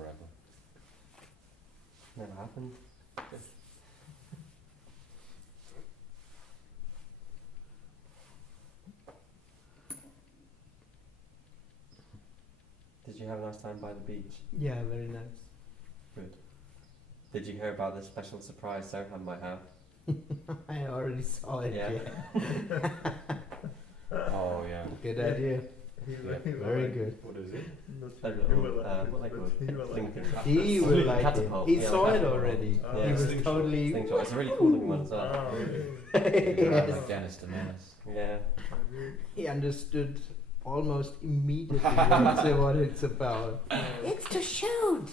forever. Never happened. Did you have a nice time by the beach? Yeah, very nice. Good. Did you hear about the special surprise Sohan might have? I already saw it. Yeah. Oh yeah. Good idea. Very good. What is it? A little, what they call it? Slingshot. He will like it. Catapult. He Yeah, saw it catapult. already. Yeah. He was Slingshot. totally. Slingshot. It's a really cool looking one as well. Yes. Like Dennis the Menace. Yeah. He understood almost immediately what it's about. It's to shoot.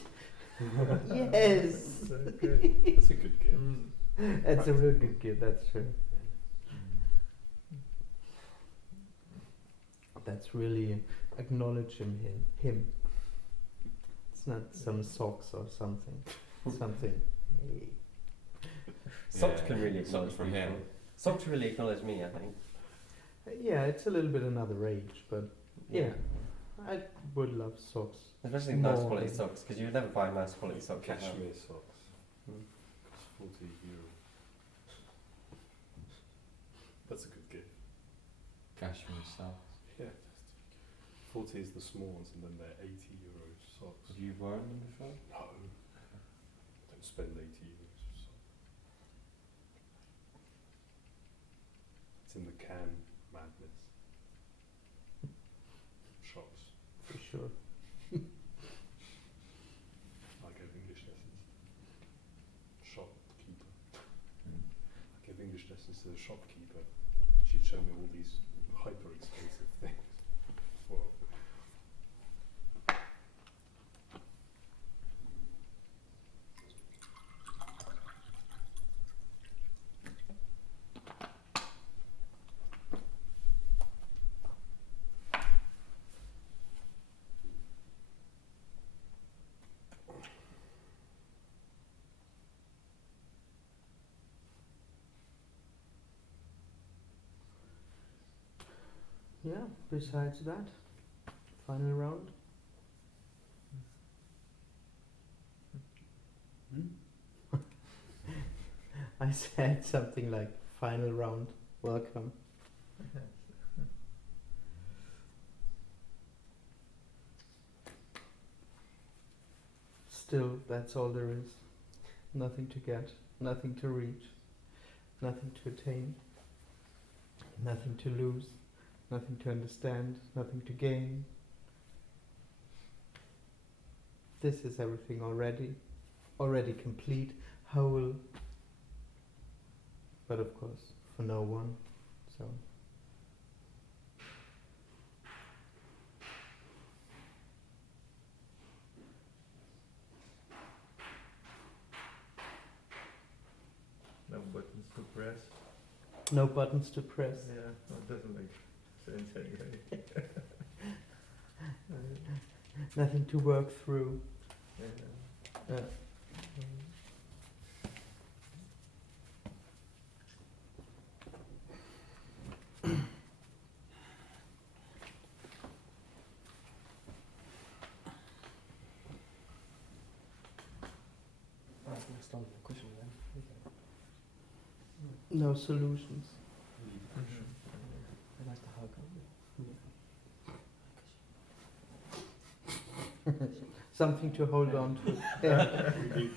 Yes. That's a good gift. That's a real good gift. That's true. That's really acknowledging him. It's not some socks or something. Something. Hey. Socks can really acknowledge from people. him. Socks really acknowledge me, I think. Yeah, it's a little bit another age, but yeah, I would love socks. Especially nice More quality than- socks, because you would never buy nice quality socks. at home. Cashmere socks. Mm. Costs €40. That's a good gift. Cashmere socks. Yeah. 40 is the small ones, and then they're €80 socks. Have you worn them before? No. Don't spend €80 for socks. It's in the can madness. Shops. For sure. I gave English lessons. Shopkeeper. Mm. I gave English lessons to the shopkeeper. She'd show me all these hyper expensive things. Well, Yeah, besides that, final round. I said something like final round, welcome. Still, that's all there is. Nothing to get, nothing to reach, nothing to attain, nothing to lose, nothing to understand, nothing to gain. This is everything already complete, whole, but of course for no one, so. No buttons to press. No buttons to press. Yeah, that doesn't make sense anyway. Nothing to work through. Yeah. No solutions. I like to hug. Something to hold on to. Yeah. we need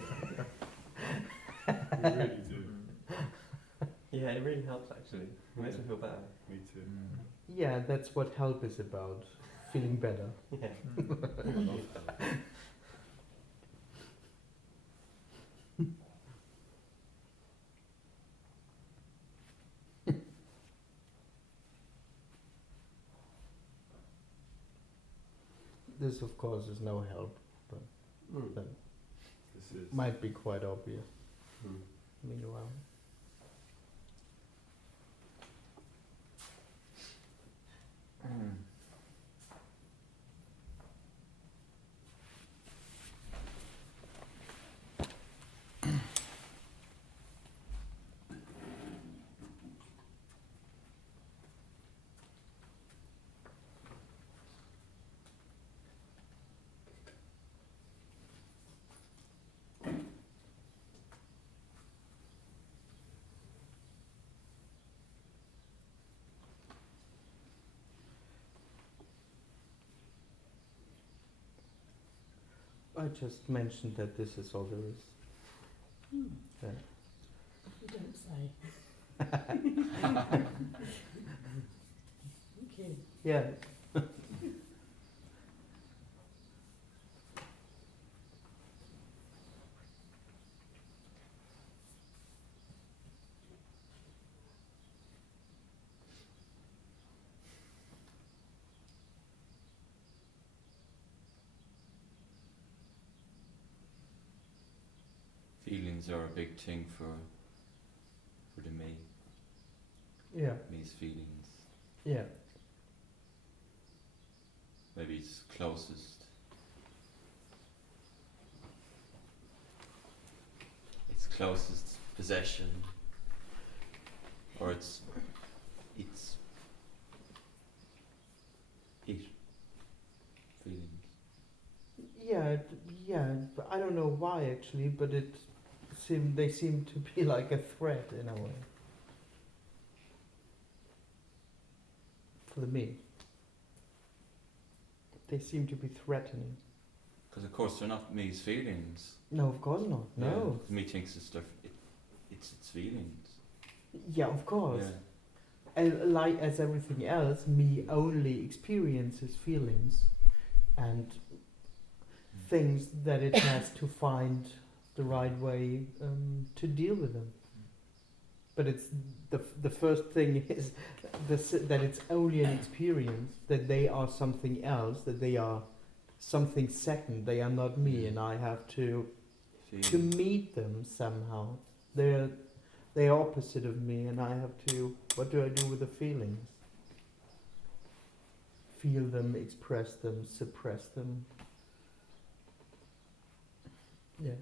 that. We really do. Yeah, it really helps actually. It makes me feel better. Me too. Yeah, that's what help is about. Feeling better. Yeah. I love that. This, of course, is no help, but that This is. might be quite obvious. Mm. Meanwhile, I just mentioned that this is all there is. Yeah. You don't say. Okay. Yeah. Feelings are a big thing for the me. Yeah. Me's feelings. Yeah. Maybe it's closest. It's closest possession, or it's it. Feelings. Yeah. But I don't know why actually, but they seem to be like a threat in a way. For me. They seem to be threatening. Because of course they're not me's feelings. No, of course not. No. Yeah, me thinks it's its feelings. Yeah, of course. Yeah. And like as everything else, me only experiences feelings and things that it has to find the right way to deal with them. But it's the first thing is that it's only an experience, that they are something else, that they are something second, they are not me, and I have to meet them somehow. They are opposite of me, and I have to. What do I do with the feelings? Feel them, express them, suppress them. Yeah.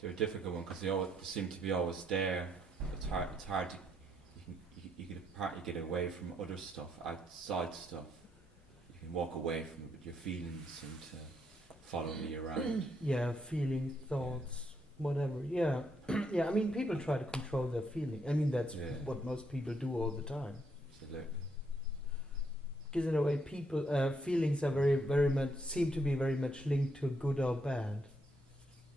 They're a difficult one because they seem to be always there. It's hard to you get away from other stuff, outside stuff. You can walk away from it, but your feelings seem to follow me around. Yeah, feelings, thoughts, whatever. Yeah, yeah. I mean, people try to control their feeling. I mean, that's what most people do all the time. Absolutely. Because in a way, feelings are very much seem to be very much linked to good or bad.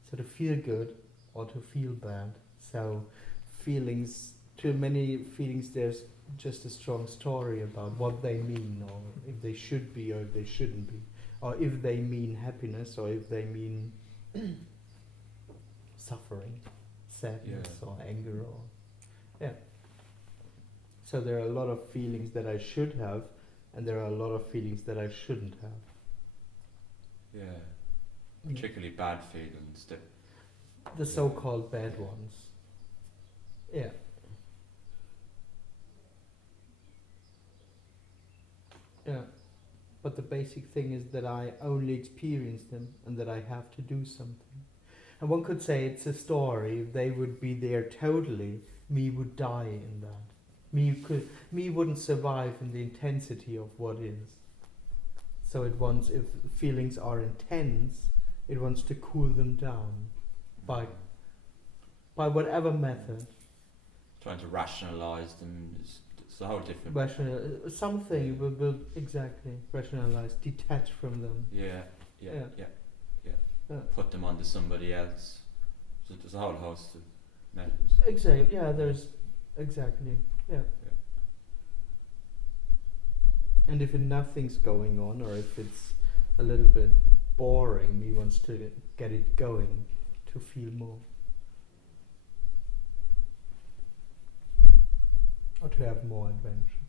So to feel good or to feel bad. So feelings, to many feelings, there's just a strong story about what they mean, or if they should be or if they shouldn't be, or if they mean happiness or if they mean suffering, sadness or anger, or so there are a lot of feelings that I should have, and there are a lot of feelings that I shouldn't have. Yeah, particularly bad feelings. The so-called bad ones. Yeah. Yeah. But the basic thing is that I only experience them and that I have to do something. And one could say it's a story. If they would be there totally, me would die in that. Me wouldn't survive in the intensity of what is. So if feelings are intense, it wants to cool them down by whatever method. Trying to rationalise them is a whole different. Something will exactly rationalize, detach from them. Yeah. Put them onto somebody else. So there's a whole host of methods. Exactly. Yeah. There's exactly. Yeah. And if nothing's going on, or if it's a little bit boring, me wants to get it going, to feel more. Or to have more adventure.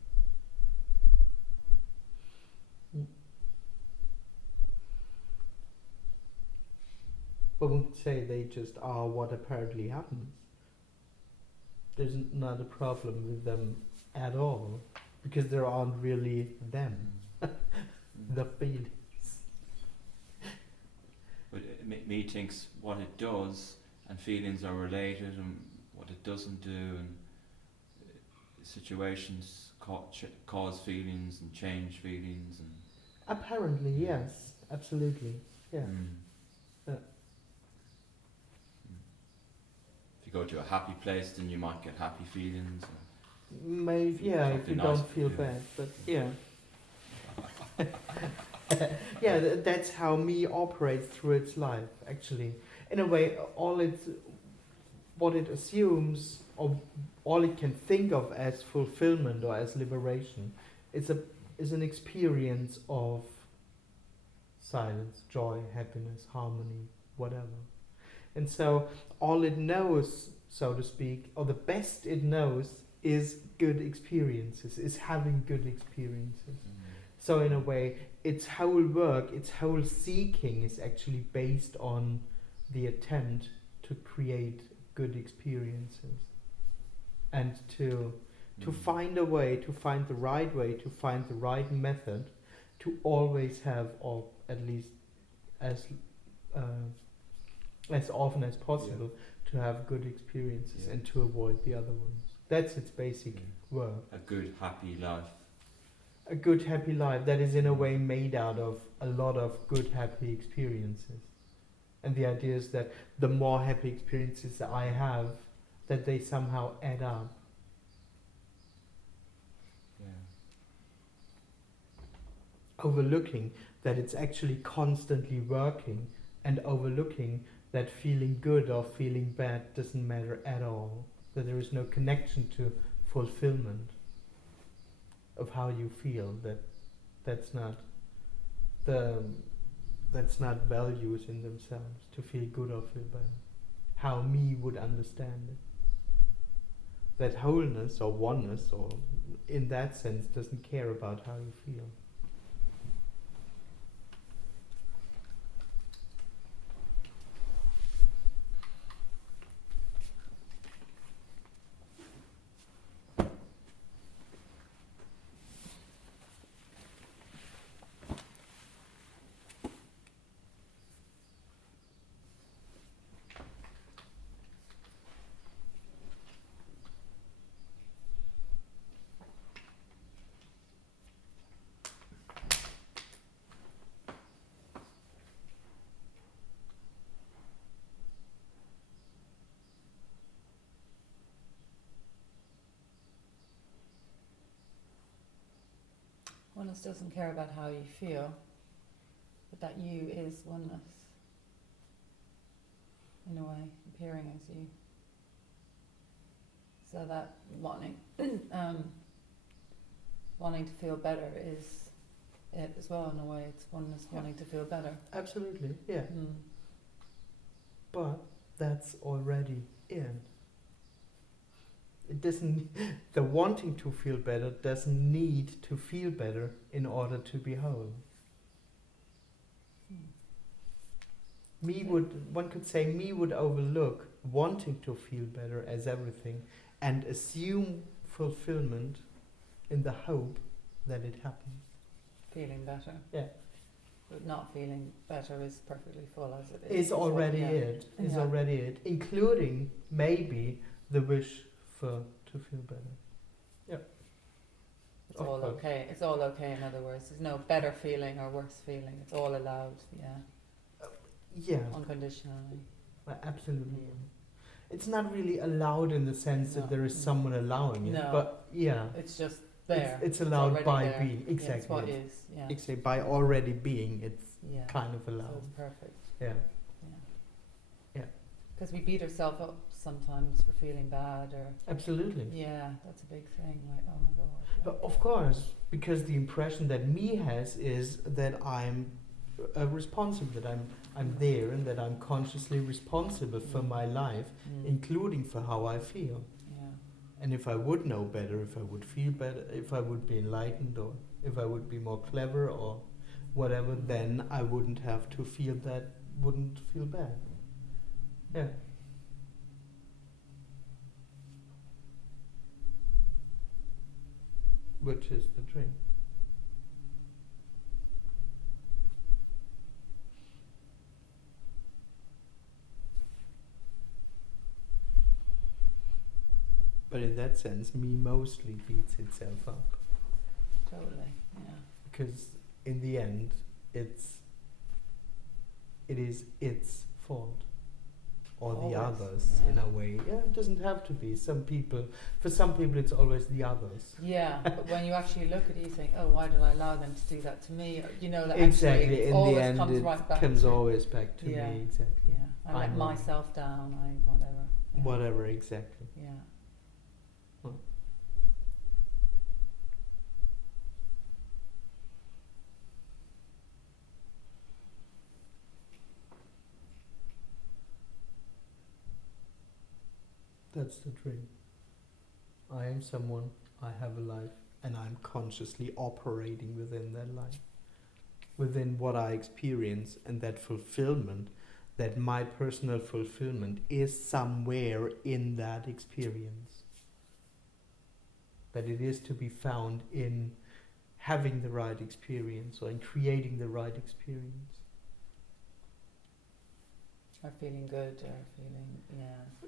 But one could say they just are what apparently happens. There's not a problem with them at all, because there aren't really them, the feelings. But me thinks what it does, and feelings are related, and what it doesn't do, and situations cause feelings and change feelings, and apparently, yes, absolutely, yeah. If you go to a happy place, then you might get happy feelings. Maybe, yeah, if you nice, don't feel bad, but yeah. Yeah, that's how me operates through its life. Actually, in a way, what it assumes or all it can think of as fulfillment or as liberation is an experience of silence, joy, happiness, harmony, whatever. And so all it knows, so to speak, or the best it knows is good experiences, is having good experiences. So in a way, its whole work, its whole seeking is actually based on the attempt to create good experiences and to find a way, to find the right way, to find the right method, to always have, or at least as often as possible, to have good experiences and to avoid the other ones. That's its basic work. A good, happy life. A good, happy life that is in a way made out of a lot of good, happy experiences. And the idea is that the more happy experiences I have, that they somehow add up. Yeah. Overlooking that it's actually constantly working, and overlooking that feeling good or feeling bad doesn't matter at all. That there is no connection to fulfillment of how you feel. That's not values in themselves, to feel good or feel bad. How me would understand it. That wholeness or oneness, or in that sense, doesn't care about how you feel. Oneness doesn't care about how you feel, but that you is oneness. In a way, appearing as you. So that wanting to feel better is it as well, in a way. It's oneness wanting to feel better. Absolutely, yeah. But that's already in. It doesn't. The wanting to feel better doesn't need to feel better in order to be whole. One could say, me would overlook wanting to feel better as everything, and assume fulfillment in the hope that it happens. Feeling better. Yeah. But not feeling better is perfectly full as it is. Is already it. Is Yeah. already it, including maybe the wish to feel better. It's Of all course. okay. It's all okay, in other words. There's no better feeling or worse feeling. It's all allowed, Yeah, unconditionally. absolutely. It's not really allowed in the sense No. that there is someone allowing it, No. but yeah, It's just there. it's allowed already by there. being. Yeah, it's Exactly. what is, Exactly. By already being, it's yeah. kind of So allowed. it's perfect. Yeah. Because we beat ourselves up sometimes for feeling bad, or Absolutely. that's a big thing. Like, oh my god. But of course, because the impression that me has is that I'm responsible, that I'm there, and that I'm consciously responsible for my life, including for how I feel. Yeah. And if I would know better, if I would feel better, if I would be enlightened, or if I would be more clever, or whatever, then I wouldn't have to feel that, wouldn't feel bad. Yeah. Which is the dream. But in that sense, me mostly beats itself up. Totally. Yeah. Because in the end, it is its fault. or the Always, others in yeah. a way. Yeah, it doesn't have to be. For some people, it's always the others. Yeah, but when you actually look at it, you think, oh, why did I allow them to do that to me? Or, you know, that Exactly. actually it In always the end, comes it right back comes to, always back to Yeah. me. Exactly. yeah, I let I'm wrong. myself down, whatever. Yeah. Whatever. Exactly. Yeah. Well. That's the dream. I am someone, I have a life, and I'm consciously operating within that life, within what I experience, and that fulfillment, that my personal fulfillment is somewhere in that experience. That it is to be found in having the right experience or in creating the right experience. Or feeling good, or feeling,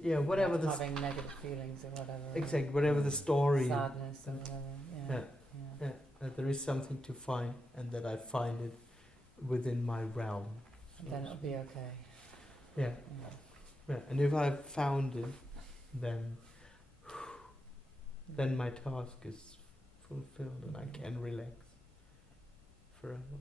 Yeah, whatever not the having negative feelings or whatever. exactly, whatever the story. Sadness or whatever. Yeah. Yeah. yeah. Yeah, that there is something to find, and that I find it within my realm. And then it'll be okay. Yeah, Yeah. yeah. And if I've found it, then my task is fulfilled, and I can relax forever.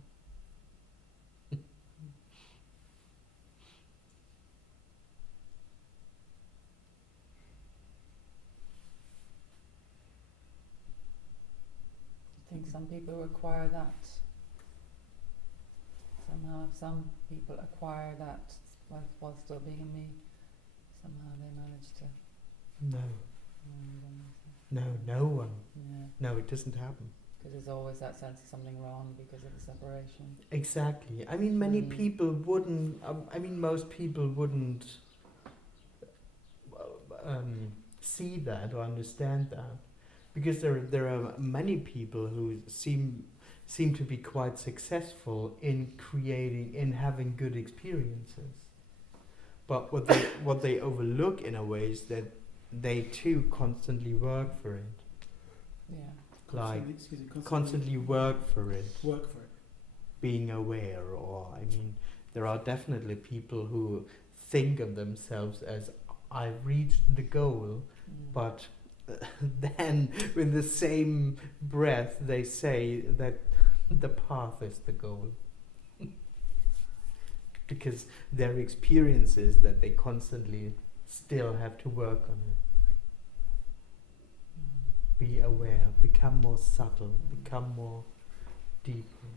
I think some people require that. Somehow, some people acquire that while still being a me. Somehow they manage to. No, no one. Yeah, No, it doesn't happen. because there's always that sense of something wrong because of the separation. Exactly. I mean, many Mm. people wouldn't. Most people wouldn't see that or understand that, because there are many people who seem to be quite successful in having good experiences. But what they overlook in a way is that they too constantly work for it. Yeah. Like Constantly constantly work for it. work for it. Being aware, or there are definitely people who think of themselves as, I've reached the goal, Mm. but then with the same breath they say that the path is the goal. Because their experience is that they constantly still have to work on it. Be aware, become more subtle, become more deeper.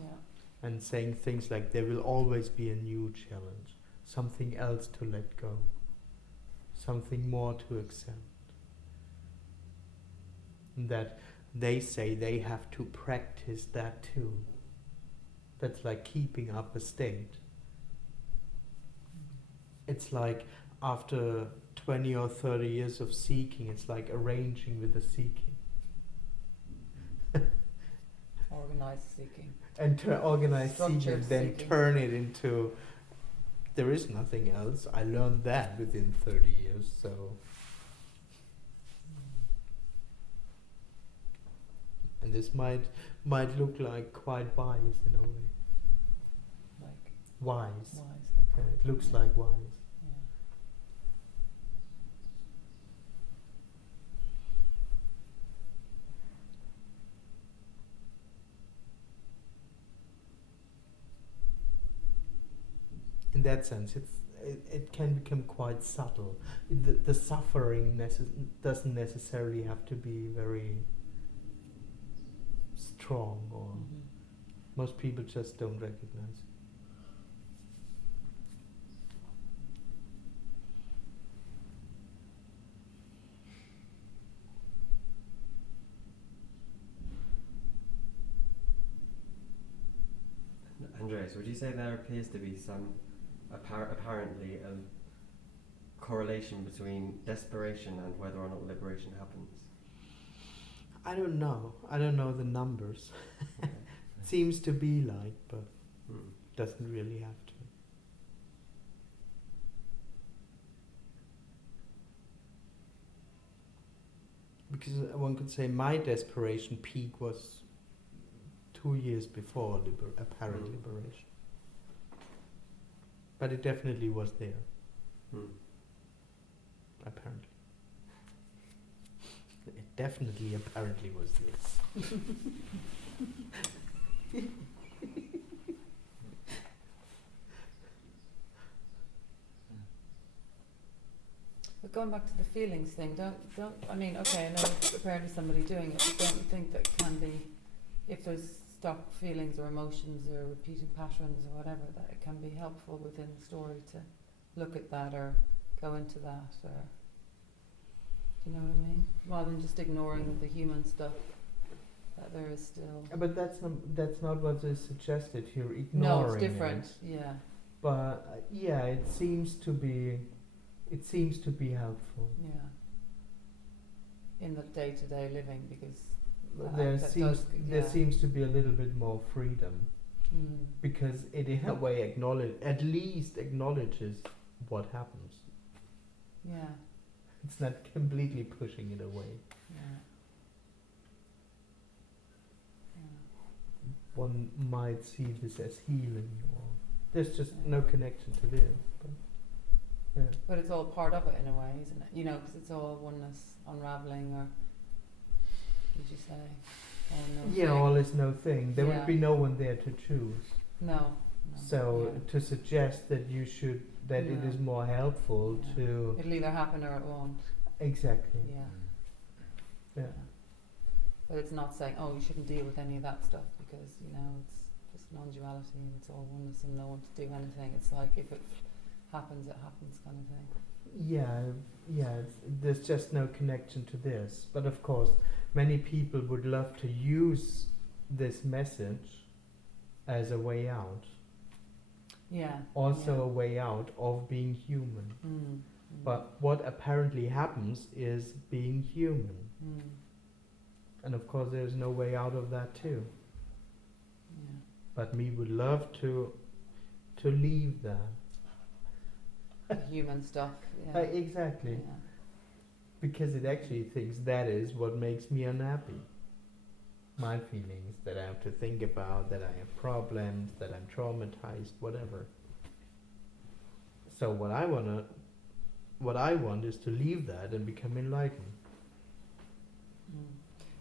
Yeah. And saying things like, there will always be a new challenge, something else to let go, something more to accept. And that they say they have to practice that too. That's like keeping up a state. It's like after 20 or 30 years of seeking, it's like arranging with the seeking. Organized seeking. And organize seeking, Structured then seeking. turn it into, there is nothing else. I learned that within 30 years, so. And this might look like quite wise in a way. Like Wise. wise. Okay. It looks Yeah. like wise. Yeah. In that sense, it can become quite subtle. The suffering doesn't necessarily have to be very strong, or Mhm. most people just don't recognize it. Andreas, would you say there appears to be some apparently a correlation between desperation and whether or not liberation happens? I don't know. I don't know the numbers. Okay. Seems to be like, but Mm. doesn't really have to. Because one could say my desperation peak was 2 years before apparent Mm. liberation. But it definitely was there. Apparently. It definitely apparently was this. But going back to the feelings thing, don't. I mean, okay, I know it's apparently somebody doing it, but don't you think that can be, if there's stuck feelings or emotions or repeating patterns or whatever, that it can be helpful within the story to look at that or go into that, or do you know what I mean? Rather than just ignoring the human stuff, that there is still. But that's not what is suggested here. Ignoring No, it's different. it. Yeah. But yeah, it seems to be helpful. Yeah. In the day-to-day living, because There seems to be a little bit more freedom, because it in a way at least acknowledges what happens. Yeah. It's not completely pushing it away. Yeah. Yeah. One might see this as healing, or there's just no connection to this. But, yeah. But it's all part of it in a way, isn't it? You know, because it's all oneness unraveling, or did you say? All no Yeah, thing. all is no thing. There Yeah. would be no one there to choose. No. So to suggest that you should, that it Yeah. is more helpful Yeah. to It'll either happen or it won't. exactly. Yeah. Yeah. But it's not saying, oh, you shouldn't deal with any of that stuff because, you know, it's just non-duality and it's all oneness and no one to do anything. It's like if it happens, it happens kind of thing. Yeah. There's just no connection to this. But of course, many people would love to use this message as a way out. Yeah. Also a way out of being human. But what apparently happens is being human. And of course there's no way out of that too. Yeah. But me would love to leave that. The human stuff. Yeah. Exactly. Yeah. Because it actually thinks that is what makes me unhappy. My feelings that I have to think about, that I have problems, that I'm traumatized, whatever. So what I want is to leave that and become enlightened.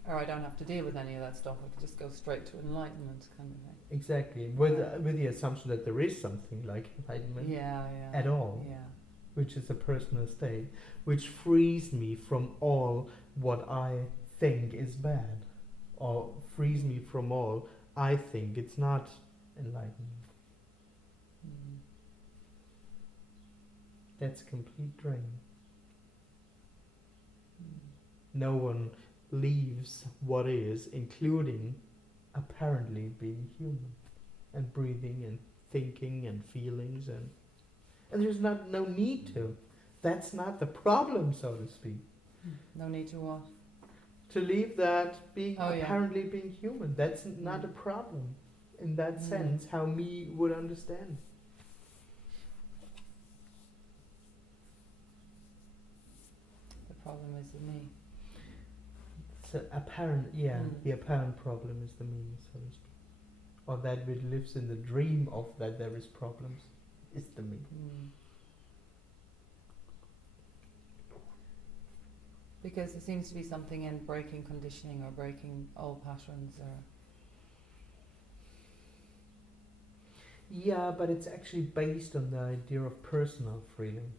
Or I don't have to deal with any of that stuff. I could just go straight to enlightenment kind of thing. Exactly. With the assumption that there is something like enlightenment at all. Yeah. Which is a personal state, which frees me from all what I think is bad, or frees me from all I think it's not enlightenment. That's complete drain. No one leaves what is, including apparently being human, and breathing and thinking and feelings, and there's no need to. That's not the problem, so to speak. No need to what? To leave that being Oh, yeah. apparently being human. That's not a problem in that sense, how me would understand. The problem is with me. So the apparent problem is the me, so to speak. Or that which lives in the dream of that there is problems is the me. Because there seems to be something in breaking conditioning or breaking old patterns or... Yeah, but it's actually based on the idea of personal freedom.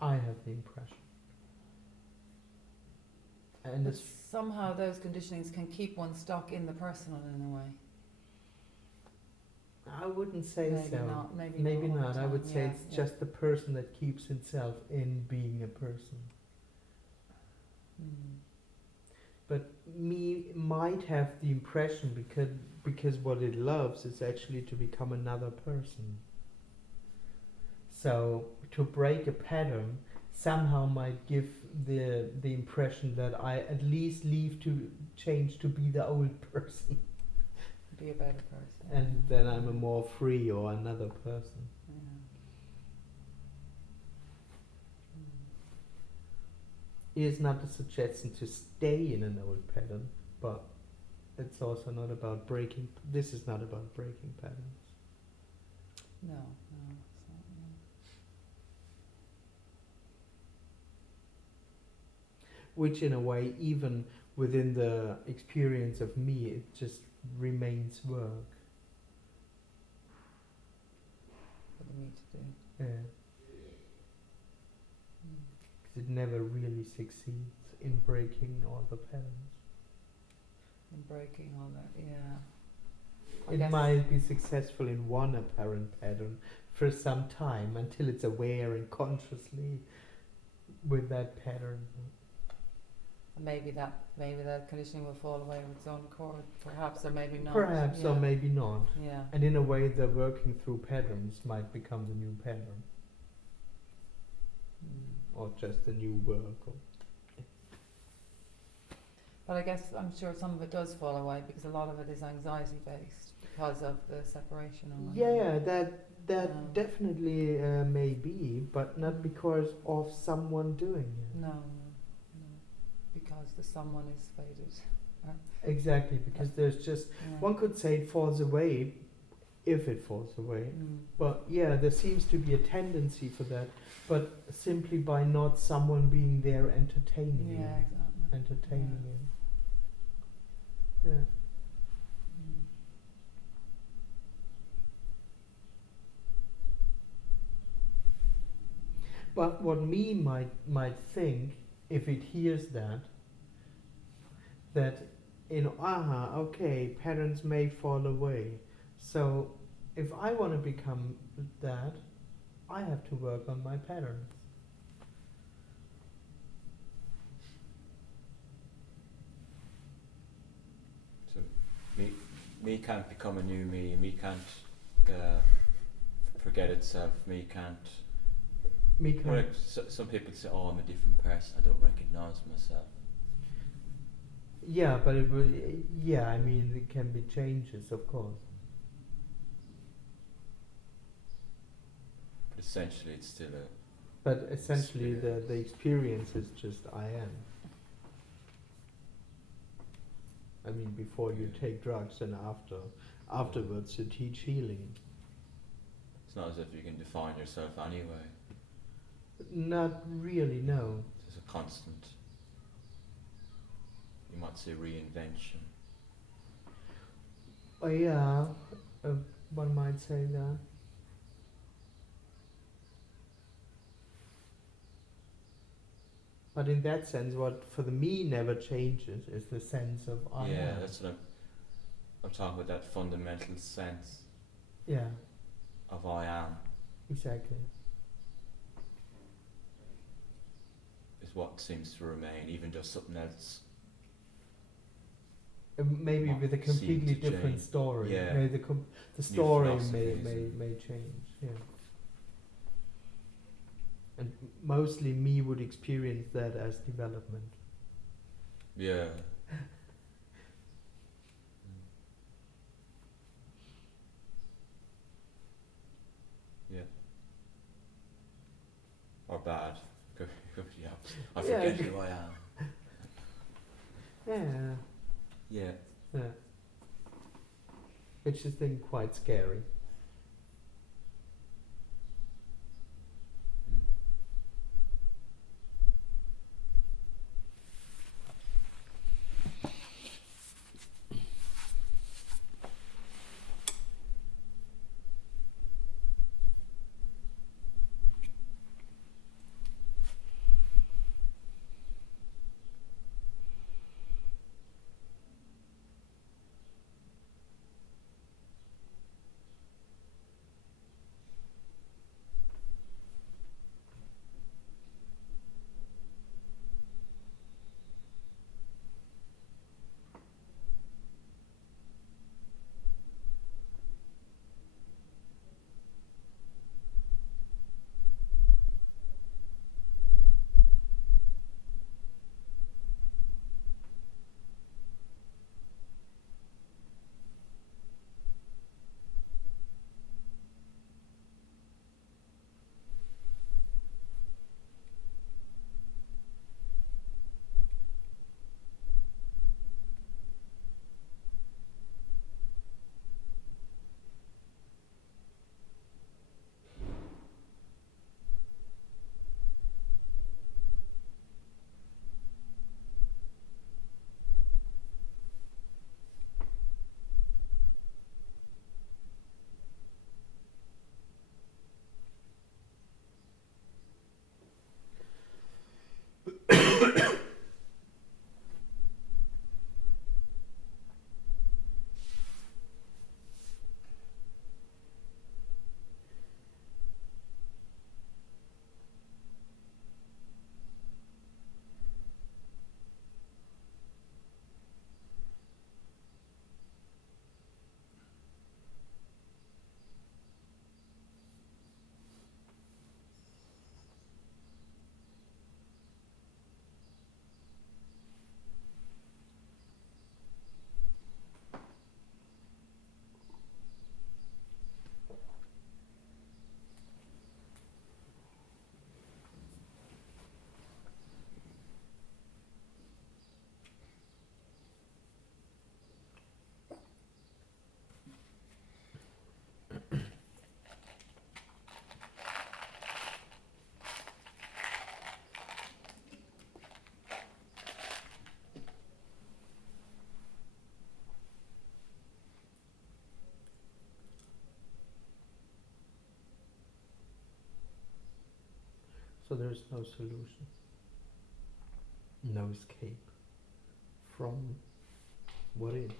I have the impression. And But it's somehow those conditionings can keep one stuck in the personal in a way. I wouldn't say Maybe so. not, maybe Maybe not all not. the I would time, say yeah, it's yeah. just the person that keeps himself in being a person. But me might have the impression because what it loves is actually to become another person. So to break a pattern somehow might give the impression that I at least leave to change to be the old person. Be a better person. And then I'm a more free or another person. It is not a suggestion to stay in an old pattern, but it's also not about breaking. This is not about breaking patterns. No, it's not. No. Which in a way, even within the experience of me, it just remains work. For the me to do. Yeah. Mm. 'Cause it never really succeeds in breaking all the patterns. And breaking all that, yeah. I It guess- might be successful in one apparent pattern for some time until it's aware and consciously with that pattern. And maybe that conditioning will fall away of its own accord, perhaps, or maybe not. Perhaps or Yeah. maybe not. Yeah. And in a way, the working through patterns might become the new pattern, Mm. or just the new work. Or But I guess I'm sure some of it does fall away because a lot of it is anxiety based because of the separation. Or yeah, that Yeah. definitely may be, but not because of someone doing it. No, because the someone is faded. Exactly, because there's just Yeah. one could say it falls away if it falls away. But yeah, there seems to be a tendency for that, but simply by not someone being there entertaining Yeah, it. exactly. Entertaining Yeah. it. Yeah. Mm. But what me might think, if it hears that okay, patterns may fall away. So if I want to become that, I have to work on my patterns. So me can't become a new me can't forget itself, me can't. Me Well, can't. like, some people say, "Oh, I'm a different person. I don't recognize myself." Yeah, but it will. Yeah, I mean, there can be changes, of course. But essentially, it's still a. But essentially, the experience is just I am. I mean, before you take drugs and afterwards you teach healing. It's not as if you can define yourself anyway. Not really, no. It's a constant. You might say reinvention. Oh yeah, one might say that. But in that sense, what for the me never changes is the sense of I Yeah, am. that's what I'm talking about. That fundamental sense Yeah, of I am exactly. is what seems to remain, even though something else. Maybe Might with a seem completely to different change. story. Yeah. Maybe the story may philosophies. may change. Yeah. And mostly me would experience that as development. Yeah. Yeah. Or bad. Could be the opposite. I Yeah, forget okay. who I am. Yeah. Yeah. Yeah. Which is then quite scary. Mm. So there's no solution, no escape from what is.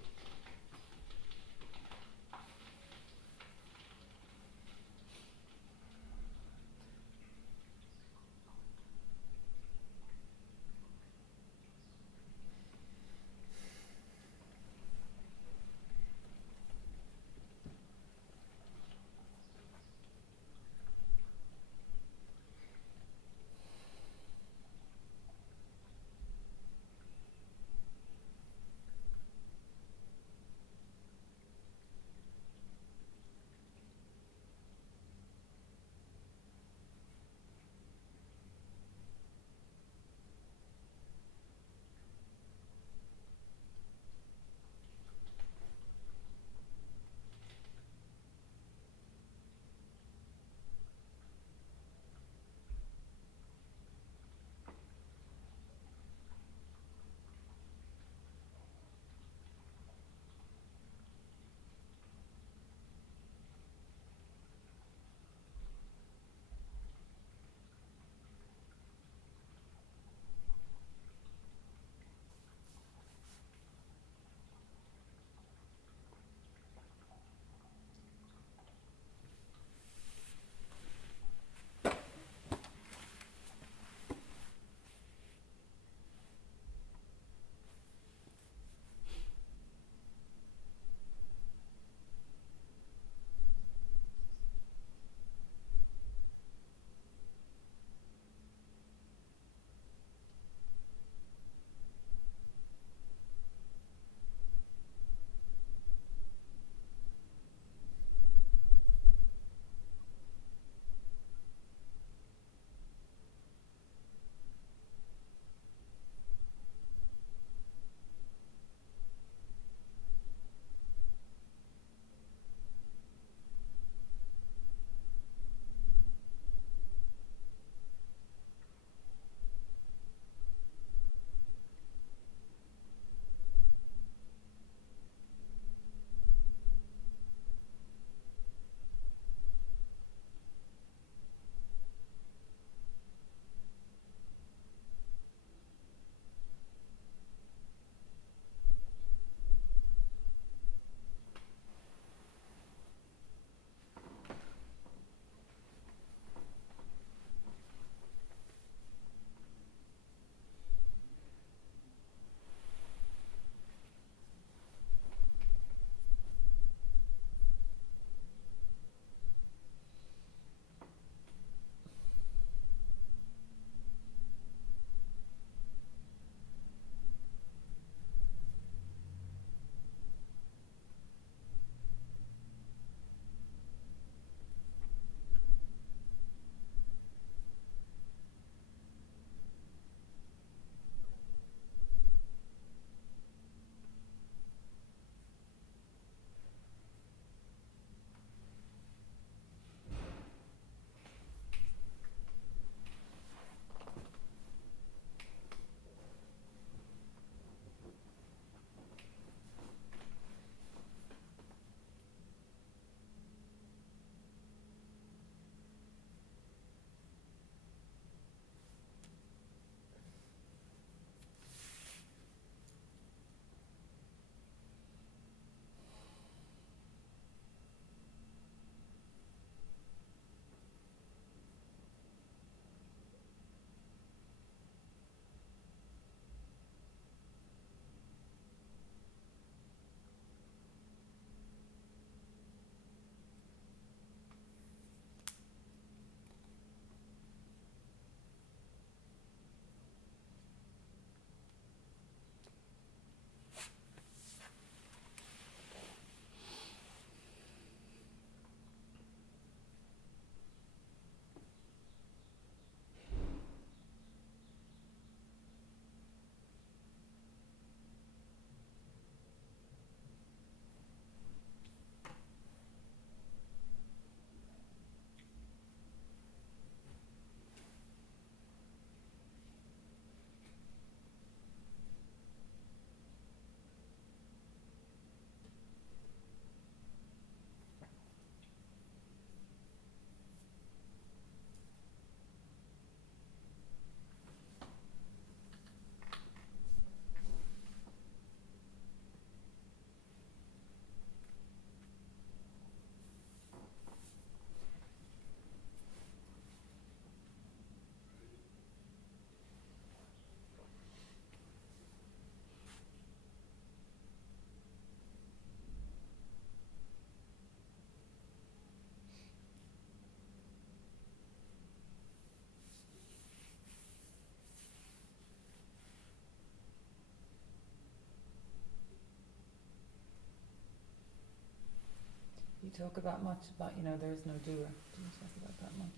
talk about much about, there is no doer? Do you talk about that much?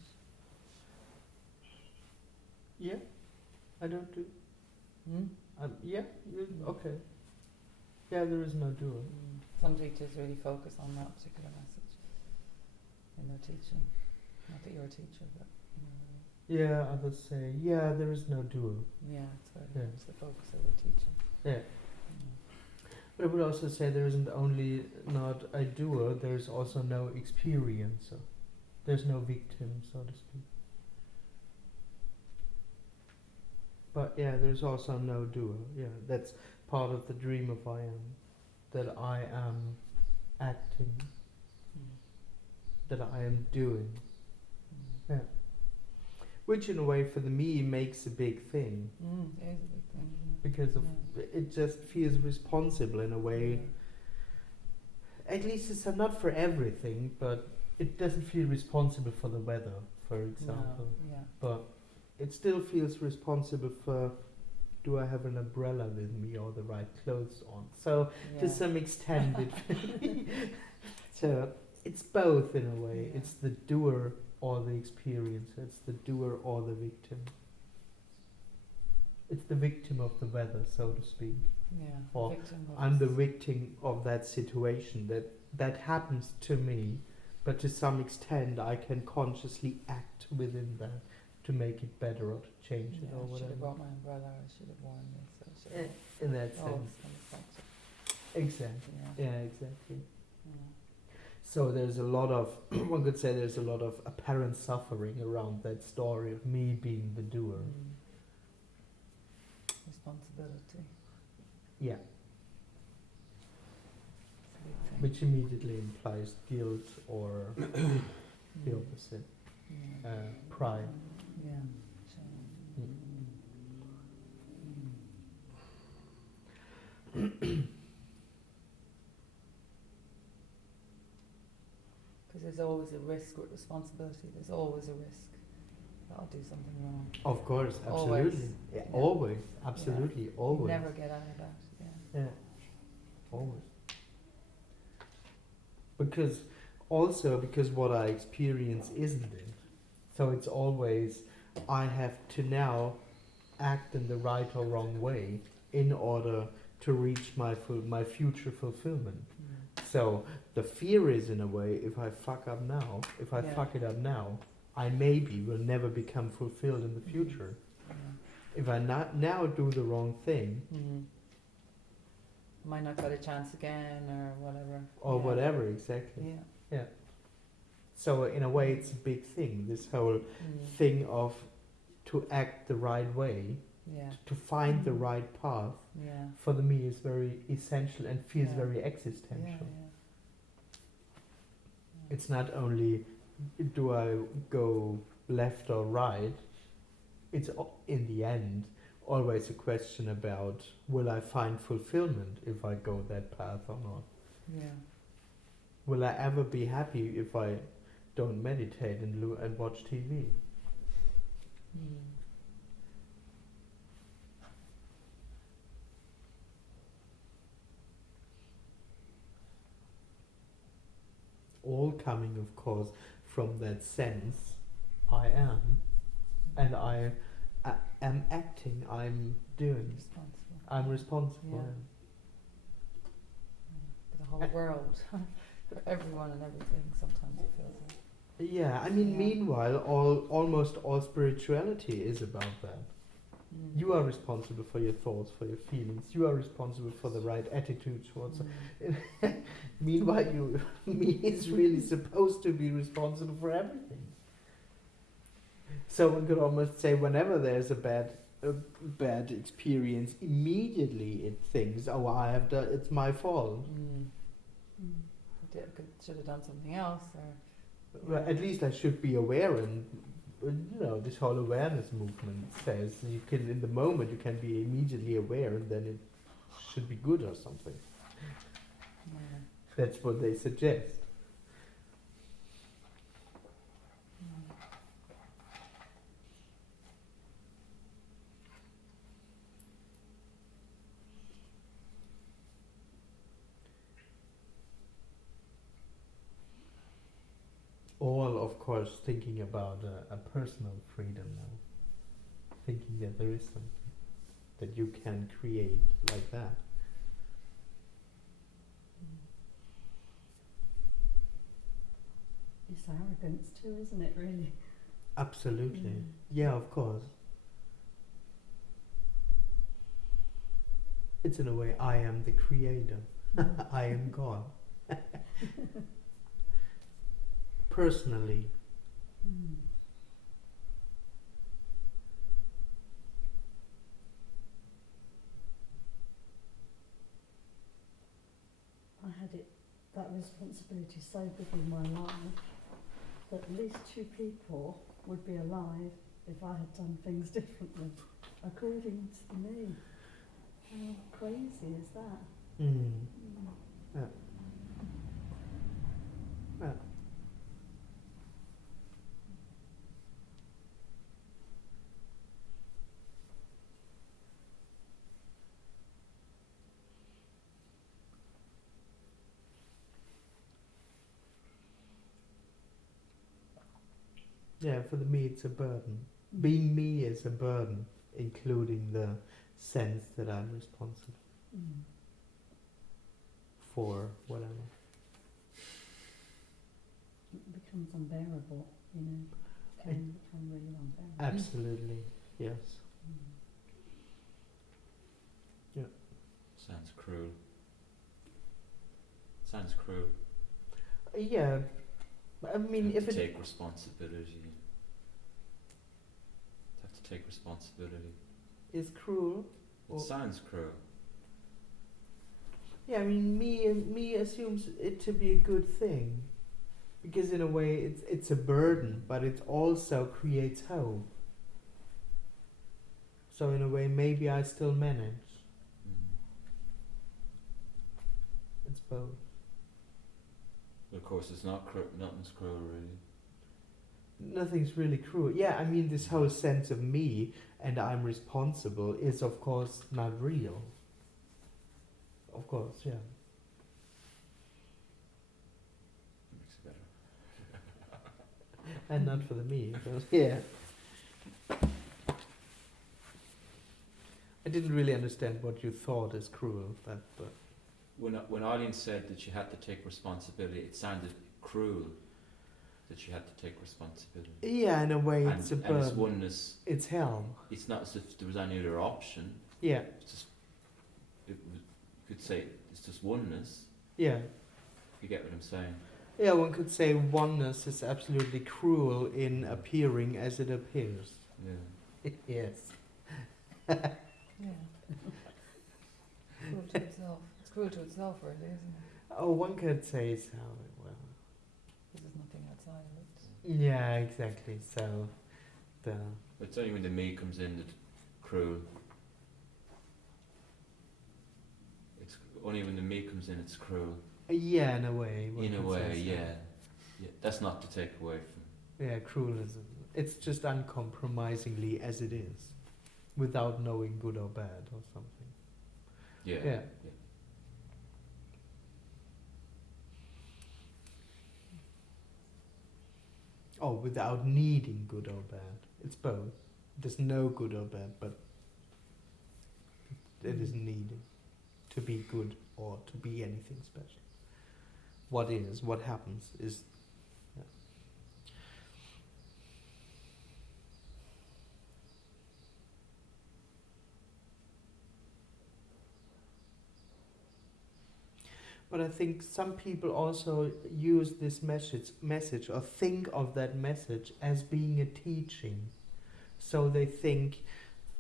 Yeah, I don't do. Hmm? Yeah, okay. Yeah, there is no doer. Some teachers really focus on that particular message in their teaching. Not that you're a teacher, but Yeah, others say, yeah, there is no doer. yeah, it's very Yeah. much the focus of the teacher. Yeah. But I would also say there isn't only not a doer, there's also no experiencer. There's no victim, so to speak. But yeah, there's also no doer. Yeah, that's part of the dream of I am. That I am acting, that I am doing. Yeah. Which in a way for me makes a big thing. It is a big thing, isn't it? Because of it just feels responsible in a way. At least it's not for everything, but it doesn't feel responsible for the weather, for example. No, yeah. But it still feels responsible for, do I have an umbrella with me or the right clothes on? So Yeah. to some extent so it's both in a way. Yeah. It's the doer or the experiencer. It's the doer or the victim. It's the victim of the weather, so to speak. Yeah. Or victim of I'm the this- victim of that situation that happens to me, but to some extent I can consciously act within that to make it better or to change it Yeah, or I should whatever. have brought my umbrella, I should have worn this, I should Eh, have... In that Oh, sense. it's kind of sense. Exactly. Yeah. Yeah, exactly. Yeah. So there's a lot of, one could say there's a lot of apparent suffering around that story of me being the doer. Responsibility. Yeah, It's a big thing. which immediately implies guilt or the opposite, Yeah. pride. Yeah. Shame. Because there's always a risk with responsibility. There's always a risk that I'll do something wrong. Of course, Always. absolutely. Yeah, Yeah. always, absolutely, You always. never get out of that. Yeah. Yeah, always. Because because what I experience isn't it. So it's always I have to now act in the right or wrong way in order to reach my future fulfillment. So the fear is in a way if I fuck up now, if I Yeah. fuck it up now, I maybe will never become fulfilled in the future. Yeah. If I not now do the wrong thing Might not get a chance again or whatever. or Yeah. whatever exactly. Yeah. So in a way it's a big thing, this whole thing of to act the right way, Yeah. to find the right path, Yeah. for me is very essential and feels Yeah. very Yeah. existential. Yeah. It's not only do I go left or right, it's in the end always a question about will I find fulfillment if I go that path or not? Yeah. Will I ever be happy if I don't meditate and watch TV? All coming, of course, from that sense, I am, and I am acting, I'm doing, Responsible. I'm responsible. Yeah. For the whole world. For everyone and everything, sometimes it feels like. Yeah, I mean, Yeah. meanwhile, almost all spirituality is about that. You are responsible for your thoughts, for your feelings. You are responsible for the right attitude towards. Meanwhile, me is really supposed to be responsible for everything. So one could almost say, whenever there's a bad experience, immediately it thinks, "Oh, I have done. It's my fault." Should have done something else, or Well, at least I should be aware, and this whole awareness movement says you can, in the moment, you can be immediately aware, and then it should be good or something. yeah. That's what they suggest. of course, thinking about a personal freedom now. Thinking that there is something that you can create like that. It's arrogance too, isn't it, really? Absolutely. Mm. Yeah, of course. It's in a way, I am the creator. I am God. Personally. Mm. I had that responsibility so big in my life that at least 2 people would be alive if I had done things differently, according to me. How crazy is that? Mm. Yeah. Yeah. Yeah, for me it's a burden. Being me is a burden, including the sense that I'm responsible Mm. for whatever. It becomes unbearable, you know. It- Can become really unbearable. Absolutely, yes. Mm. Sounds cruel. Sounds cruel. Yeah, I mean, Have if to it take responsibility. Have to take responsibility. is cruel, It Or- sounds cruel. yeah, I mean, me assumes it to be a good thing, because in a way it's a burden, but it also creates hope. So in a way, maybe I still manage. Mm. It's both. But of course, it's not nothing's cruel, really. Nothing's really cruel. Yeah, I mean, this whole sense of me and I'm responsible is, of course, not real. Of course, yeah. Makes it better. And not for the me, but yeah. I didn't really understand what you thought is cruel, but When Eileen said that she had to take responsibility, it sounded cruel that she had to take responsibility. yeah, in a way, And, it's a and its burden. oneness, It's hell. it's not as if there was any other option. Yeah, It's just, you could say it's just oneness. yeah. You get what I'm saying? Yeah, one could say oneness is absolutely cruel in appearing as it appears. Yeah. Yes. Yeah. Cruel to itself. It's cruel to itself, really, isn't it? Oh, one could say so. Well, Because there's nothing outside of it. yeah, exactly. So, the It's only when the me comes in that cruel. It's only when the me comes in it's cruel. yeah, in a way. one In a could way, say so. yeah. Yeah. That's not to take away from. Yeah, cruelism. It's just uncompromisingly as it is, without knowing good or bad or something. Yeah. Yeah. Oh, without needing good or bad. It's both. There's no good or bad, but it is needed to be good or to be anything special. What is, what happens is. Yeah. But I think some people also use this message or think of that message as being a teaching. So they think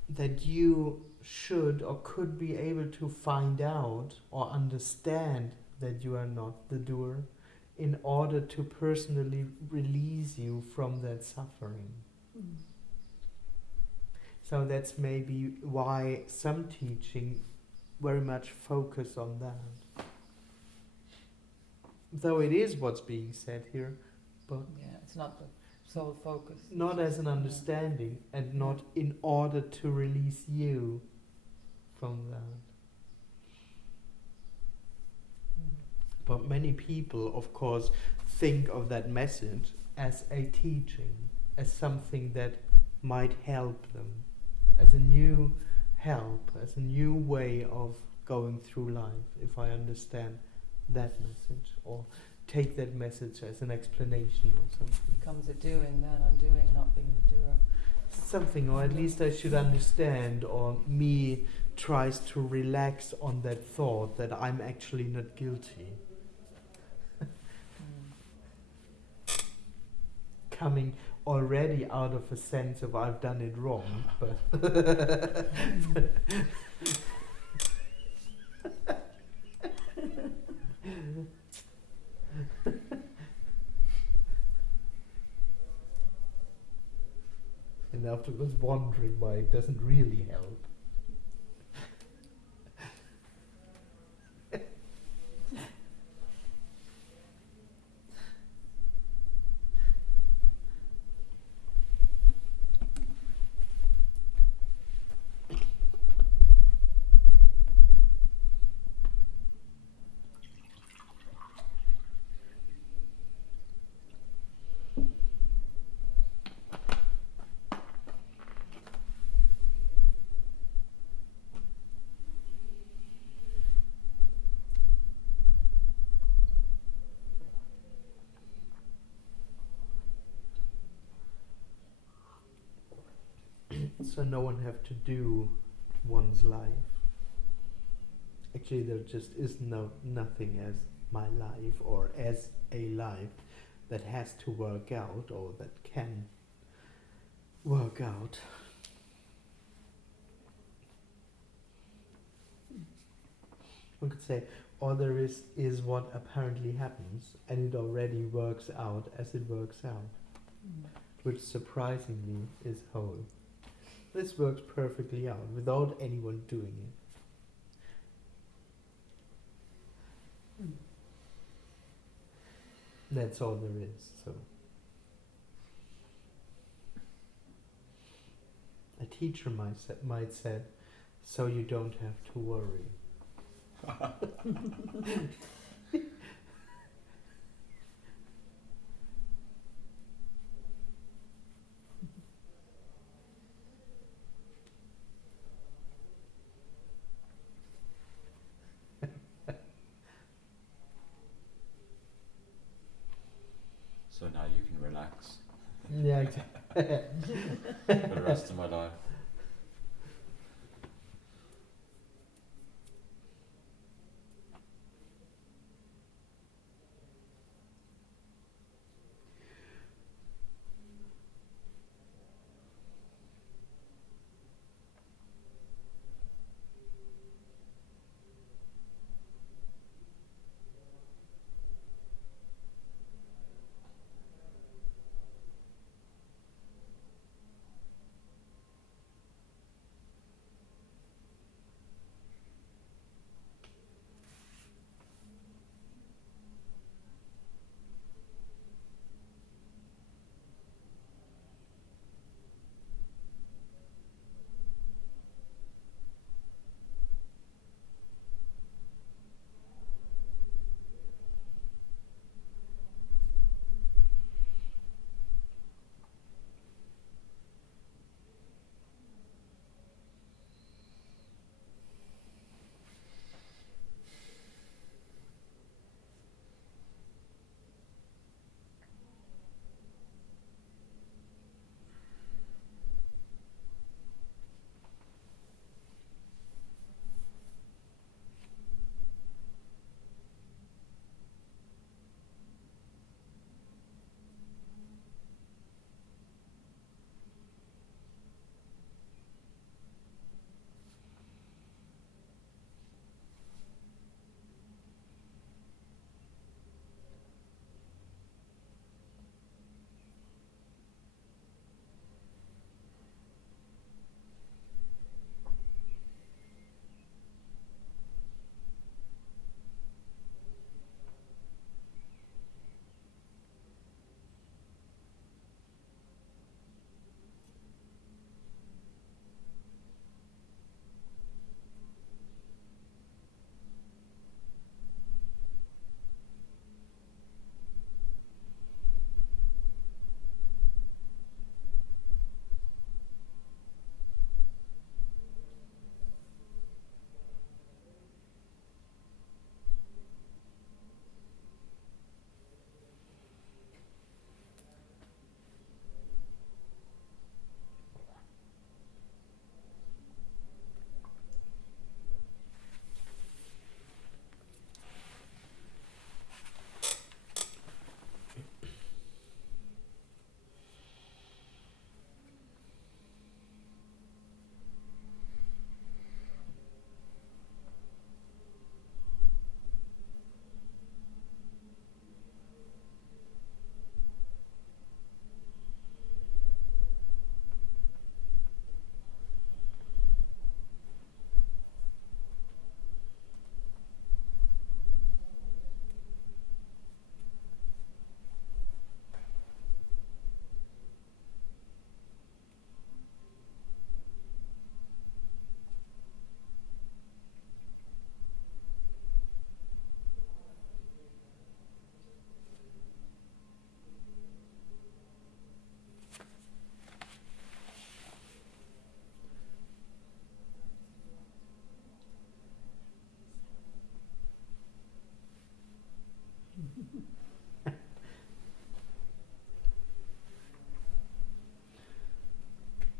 that you should or could be able to find out or understand that you are not the doer in order to personally release you from that suffering. Mm. So that's maybe why some teaching very much focus on that. Though it is what's being said here, but Yeah, it's not the sole focus. not as an understanding and not in order to release you from that. Mm. But many people, of course, think of that message as a teaching, as something that might help them, as a new help, as a new way of going through life, if I understand that message, or take that message as an explanation or something. Becomes a doing then, undoing, not being the doer. Something, or at least I should understand, or me tries to relax on that thought that I'm actually not guilty. Coming already out of a sense of I've done it wrong, but and afterwards wondering why it doesn't really help. So no one have to do one's life. Actually, there just is nothing as my life or as a life that has to work out or that can work out. One could say all there is what apparently happens, and it already works out as it works out, which surprisingly is whole. This works perfectly out without anyone doing it. That's all there is. So a teacher might say, so you don't have to worry. So now you can relax Yeah, for the rest of my life.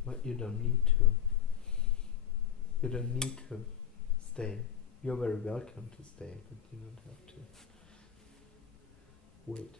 But you don't need to. You don't need to stay. You're very welcome to stay, but you don't have to wait.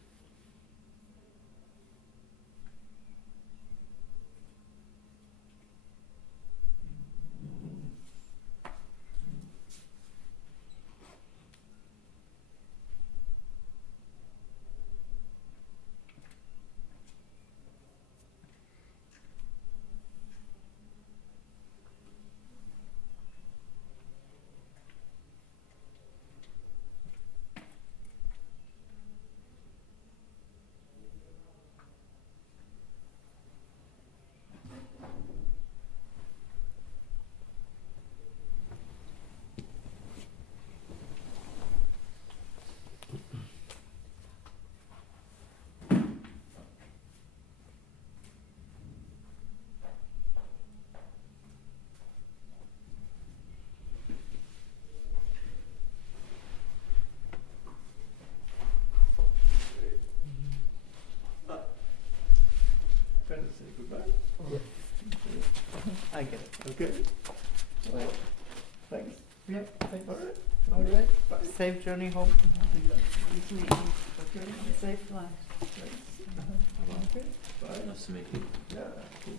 Trying to say goodbye. I get it. Okay. Well, thanks. Yeah, thanks. All right. All right. Bye. Safe journey home. Okay. Safe flight. Thanks. Okay. Bye. Nice to meet you. Yeah. Cool.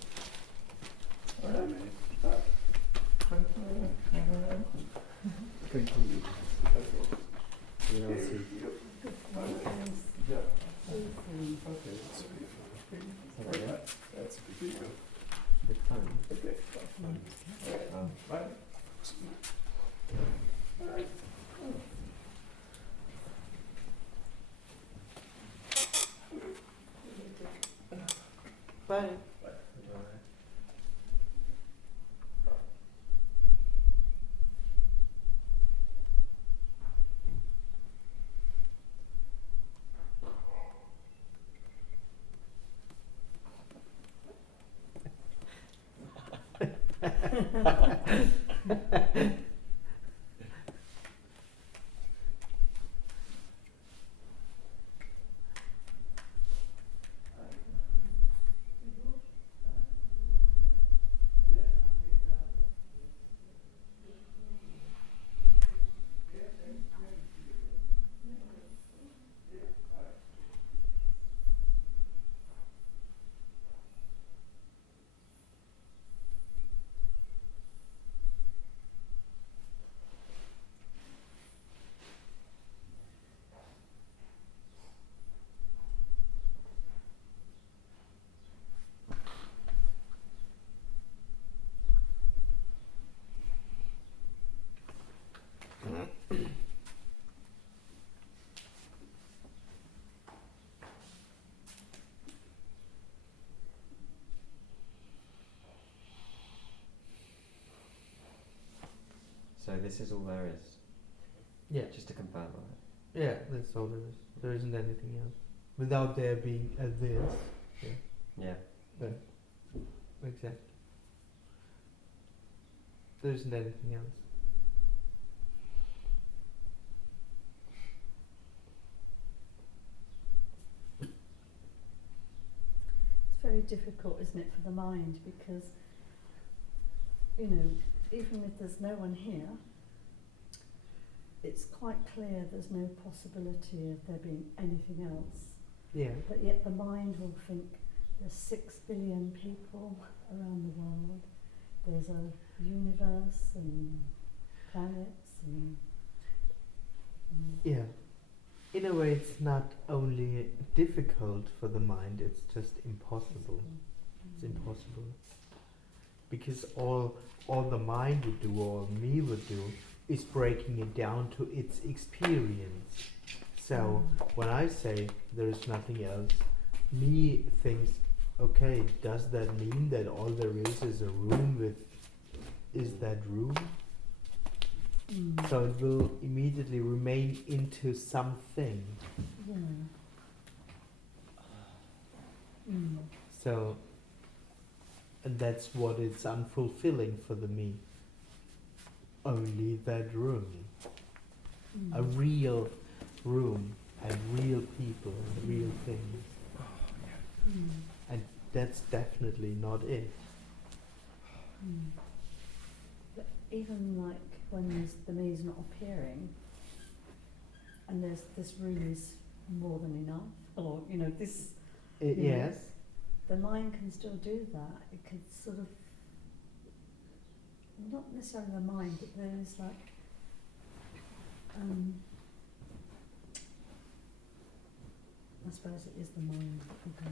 All right. Bye. Thanks for hanging around. Good to meet you. You know, see. Yeah. Okay, that's Okay. that's a big deal. Good time. Okay. Bye. All right. Bye. So this is all there is, Yeah. just to confirm, right? Yeah, that's all there is. There isn't anything else. Without there being a this. Yeah. Exactly. There isn't anything else. It's very difficult, isn't it, for the mind, because, you know, even if there's no one here, it's quite clear there's no possibility of there being anything else. Yeah. But yet the mind will think there's 6 billion people around the world, there's a universe and planets and Yeah. In a way, it's not only difficult for the mind, it's just impossible. It's impossible. Because all the mind would do, or me would do, is breaking it down to its experience. So when I say there is nothing else, me thinks, okay, does that mean that all there is a room with, is that room? So it will immediately remain into something. yeah. Mm. So, and that's what it's unfulfilling for the me. Only that room. A real room and real people and real things. And that's definitely not it. But even like when the me's not appearing, and this room is more than enough, or this, Yeah. Yes. the mind can still do that. It could sort of, not necessarily the mind, but there's like, I suppose it is the mind that can go.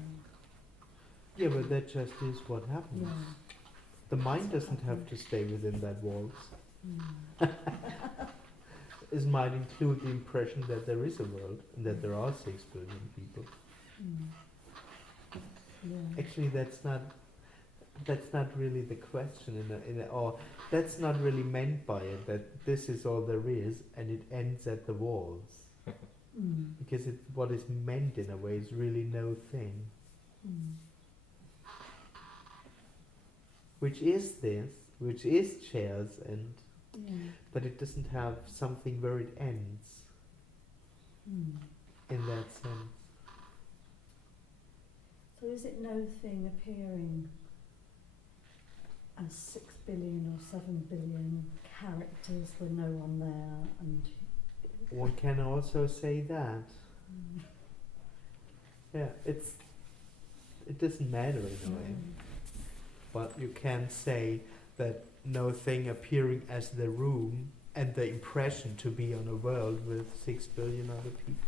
Yeah, but that just is what happens. Yeah. The mind That's what doesn't have to happens. stay within that walls. Mm. It might include the impression that there is a world and that there are 6 billion people. Mm. Yeah. Actually, that's not really the question, or that's not really meant by it. That this is all there is, and it ends at the walls. Mm. Because what is meant in a way is really no thing, Mm. which is chairs, Yeah. but it doesn't have something where it ends Mm. in that sense. So is it no thing appearing as 6 billion or 7 billion characters with no one there, and One can also say that. Yeah, it doesn't matter in a way, but you can say that no thing appearing as the room and the impression to be on a world with 6 billion other people.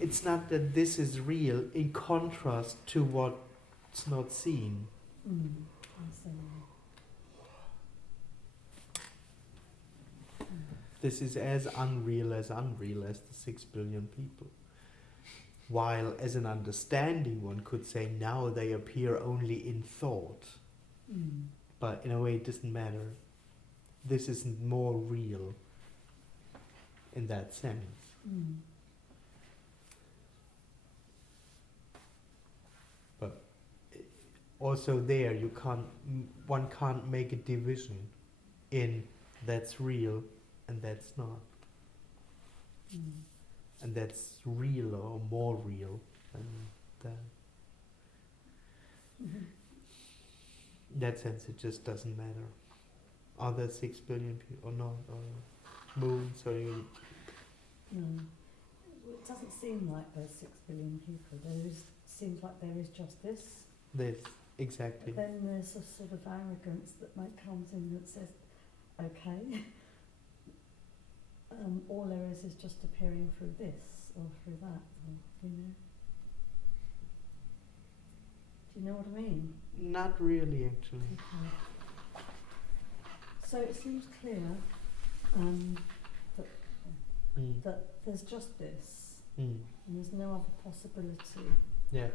It's not that this is real in contrast to what's not seen. I see. This is as unreal as the 6 billion people. While as an understanding one could say now they appear only in thought. Mm. But in a way it doesn't matter. This isn't more real in that sense. Mm. Also there one can't make a division in that's real and that's not. Mm. And that's real or more real than that. Mhm. In that sense it just doesn't matter. Are there 6 billion people or not? Or moons or No. It doesn't seem like there's 6 billion people. Seems like there is just this. this? Exactly. But then there's a sort of arrogance that comes in that says, okay, all there is just appearing through this or through that, or, Do you know what I mean? Not really actually. Okay. So it seems clear that there's just this, Mm. and there's no other possibility Yeah.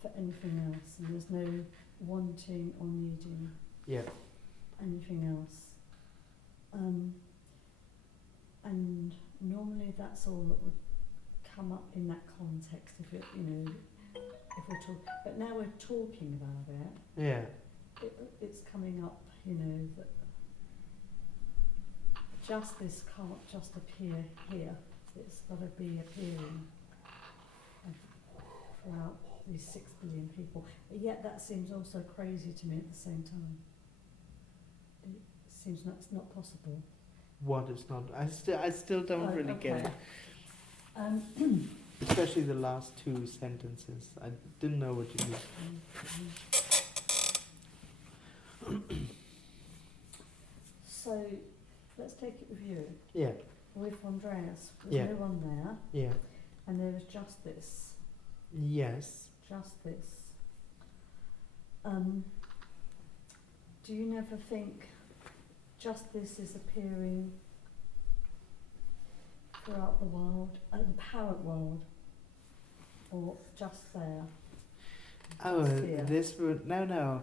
for anything else, and there's no wanting or needing Yeah. anything else. And normally that's all that would come up in that context if we're talking. But now we're talking about it. Yeah. It's coming up, that just this can't just appear here. It's got to be appearing throughout these 6 billion people. But yet that seems also crazy to me at the same time. It seems it's not possible. What is not? I still don't really get it. Especially the last 2 sentences. I didn't know what you mean. So let's take it with you. Yeah. With Andreas, there's Yeah. no one there, Yeah. and there is just this. Yes. Just this. Do you never think just this is appearing throughout the world, the apparent world, or just there? Oh, Just here? this would no.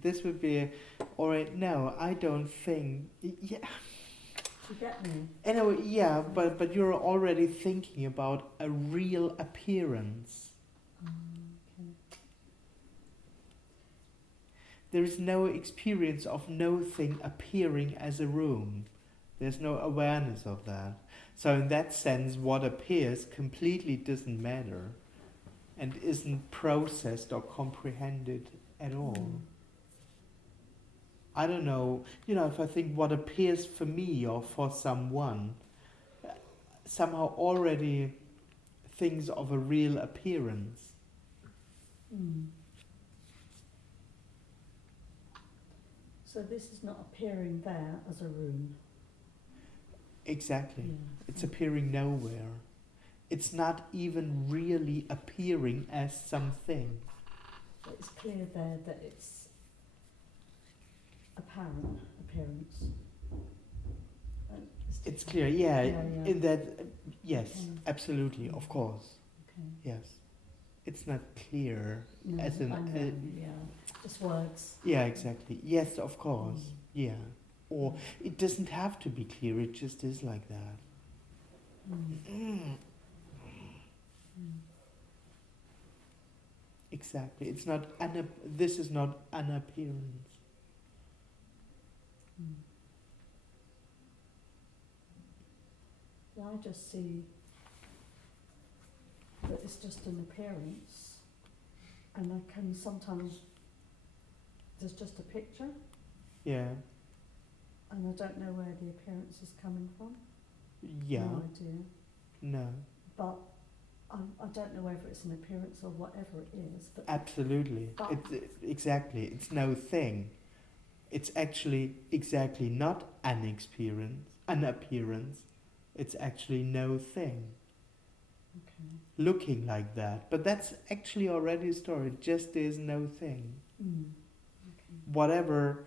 This would be alright. No, I don't think. Yeah. Do you get me? Anyway, yeah, but you're already thinking about a real appearance. Okay. There is no experience of no thing appearing as a room. There's no awareness of that. So in that sense, what appears completely doesn't matter. and isn't processed or comprehended at all. I don't know, if I think what appears for me or for someone, somehow already things of a real appearance. So this is not appearing there as a room. Exactly. Yeah. It's appearing nowhere. It's not even really appearing as something. So it's clear there that it's apparent appearance. And It's clear, yeah, Yeah. in that, yes, Okay. absolutely, of course, Okay. yes. It's not clear, No, as in, I know, yeah. Just words. yeah, exactly, yes, of course, Mm. yeah. Or it doesn't have to be clear, it just is like that. Mm. Exactly, it's not, this is not an appearance. Yeah, I just see that it's just an appearance, and I can sometimes, there's just a picture, Yeah, and I don't know where the appearance is coming from. yeah, No idea. no, But I don't know whether it's an appearance or whatever it is. But absolutely, But- exactly, it's no thing. It's actually exactly not an experience, an appearance. It's actually no thing. okay. Looking like that. But that's actually already a story. It just is no thing. Okay. Whatever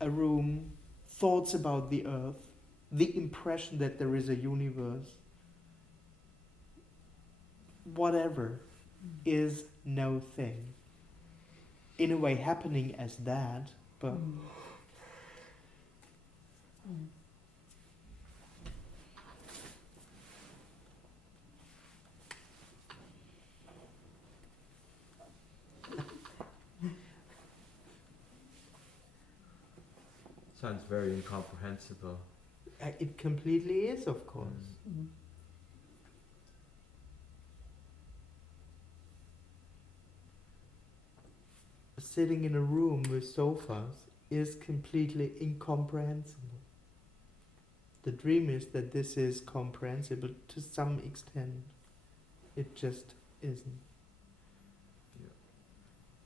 a room, thoughts about the earth, the impression that there is a universe, whatever is no thing. In a way happening as that, but Sounds very incomprehensible. it completely is, of course. Sitting in a room with sofas is completely incomprehensible. The dream is that this is comprehensible to some extent. It just isn't.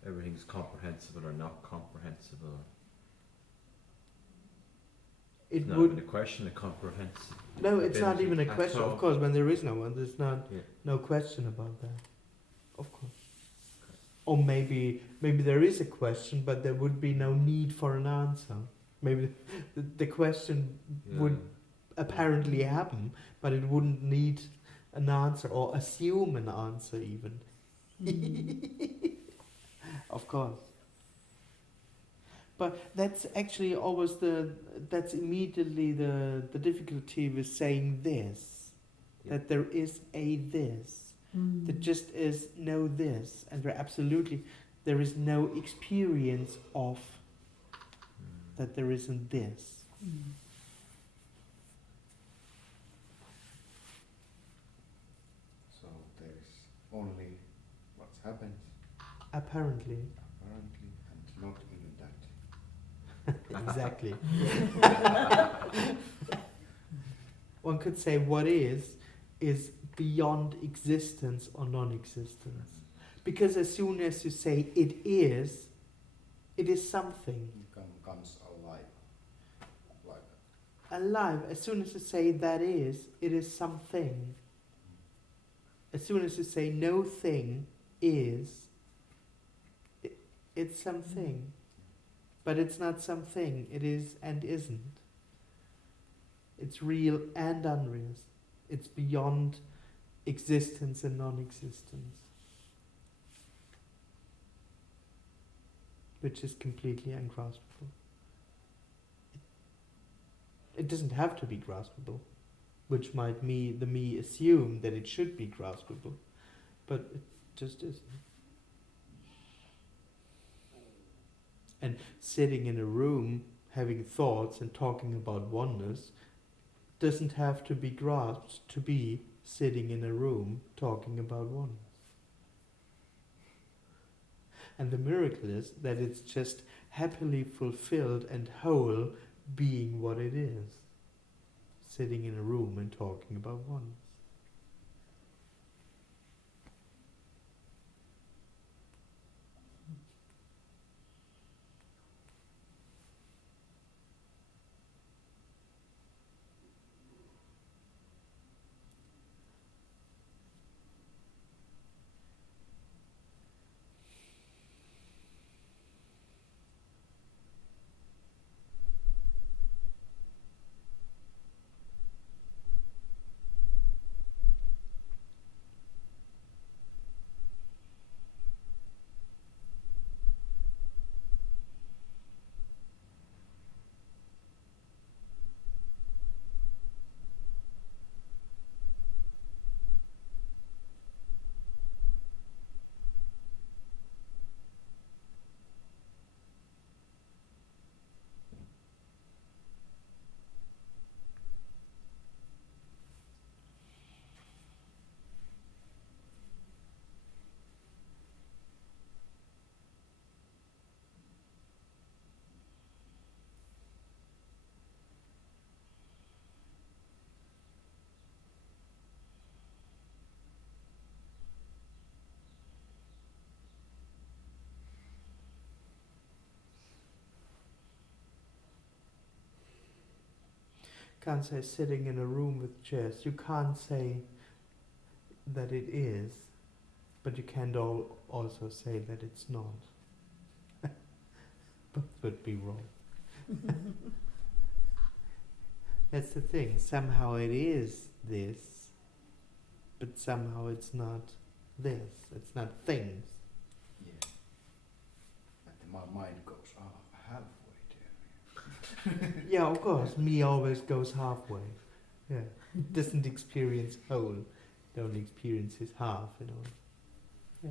Everything's comprehensible or not comprehensible. It Not would. even a question of comprehensible. No, it's not ability even a at question. all. Of course, when there is no one, there's not Yeah. no question about that. Of course. Or maybe there is a question, but there would be no need for an answer. Maybe the question would apparently happen, but it wouldn't need an answer or assume an answer even. Of course. But that's actually always that's immediately the difficulty with saying this. Yeah. That there is a this. There just is no this. And there is no experience of that there isn't this. So there's only what's happened, Apparently. apparently, and not even that. Exactly. One could say what is beyond existence or non-existence. Because as soon as you say it is something. Comes alive. Like Alive. As soon as you say that it is something. As soon as you say no thing is, it's something. But it's not something, it is and isn't. It's real and unreal. It's beyond existence and non-existence. Which is completely ungraspable. It doesn't have to be graspable, which might the me assume that it should be graspable, but it just isn't. And sitting in a room, having thoughts and talking about oneness, doesn't have to be grasped to be sitting in a room talking about oneness. And the miracle is that it's just happily fulfilled and whole being what it is. Sitting in a room and talking about oneness. Can't say sitting in a room with chairs. You can't say that it is, but you can't also say that it's not. Both would be wrong. That's the thing. Somehow it is this, but somehow it's not this. It's not things. Yeah. And my mind goes, halfway there. Yeah, of course. Me always goes halfway. Yeah. Doesn't experience whole. It only experiences half, you know. Yeah.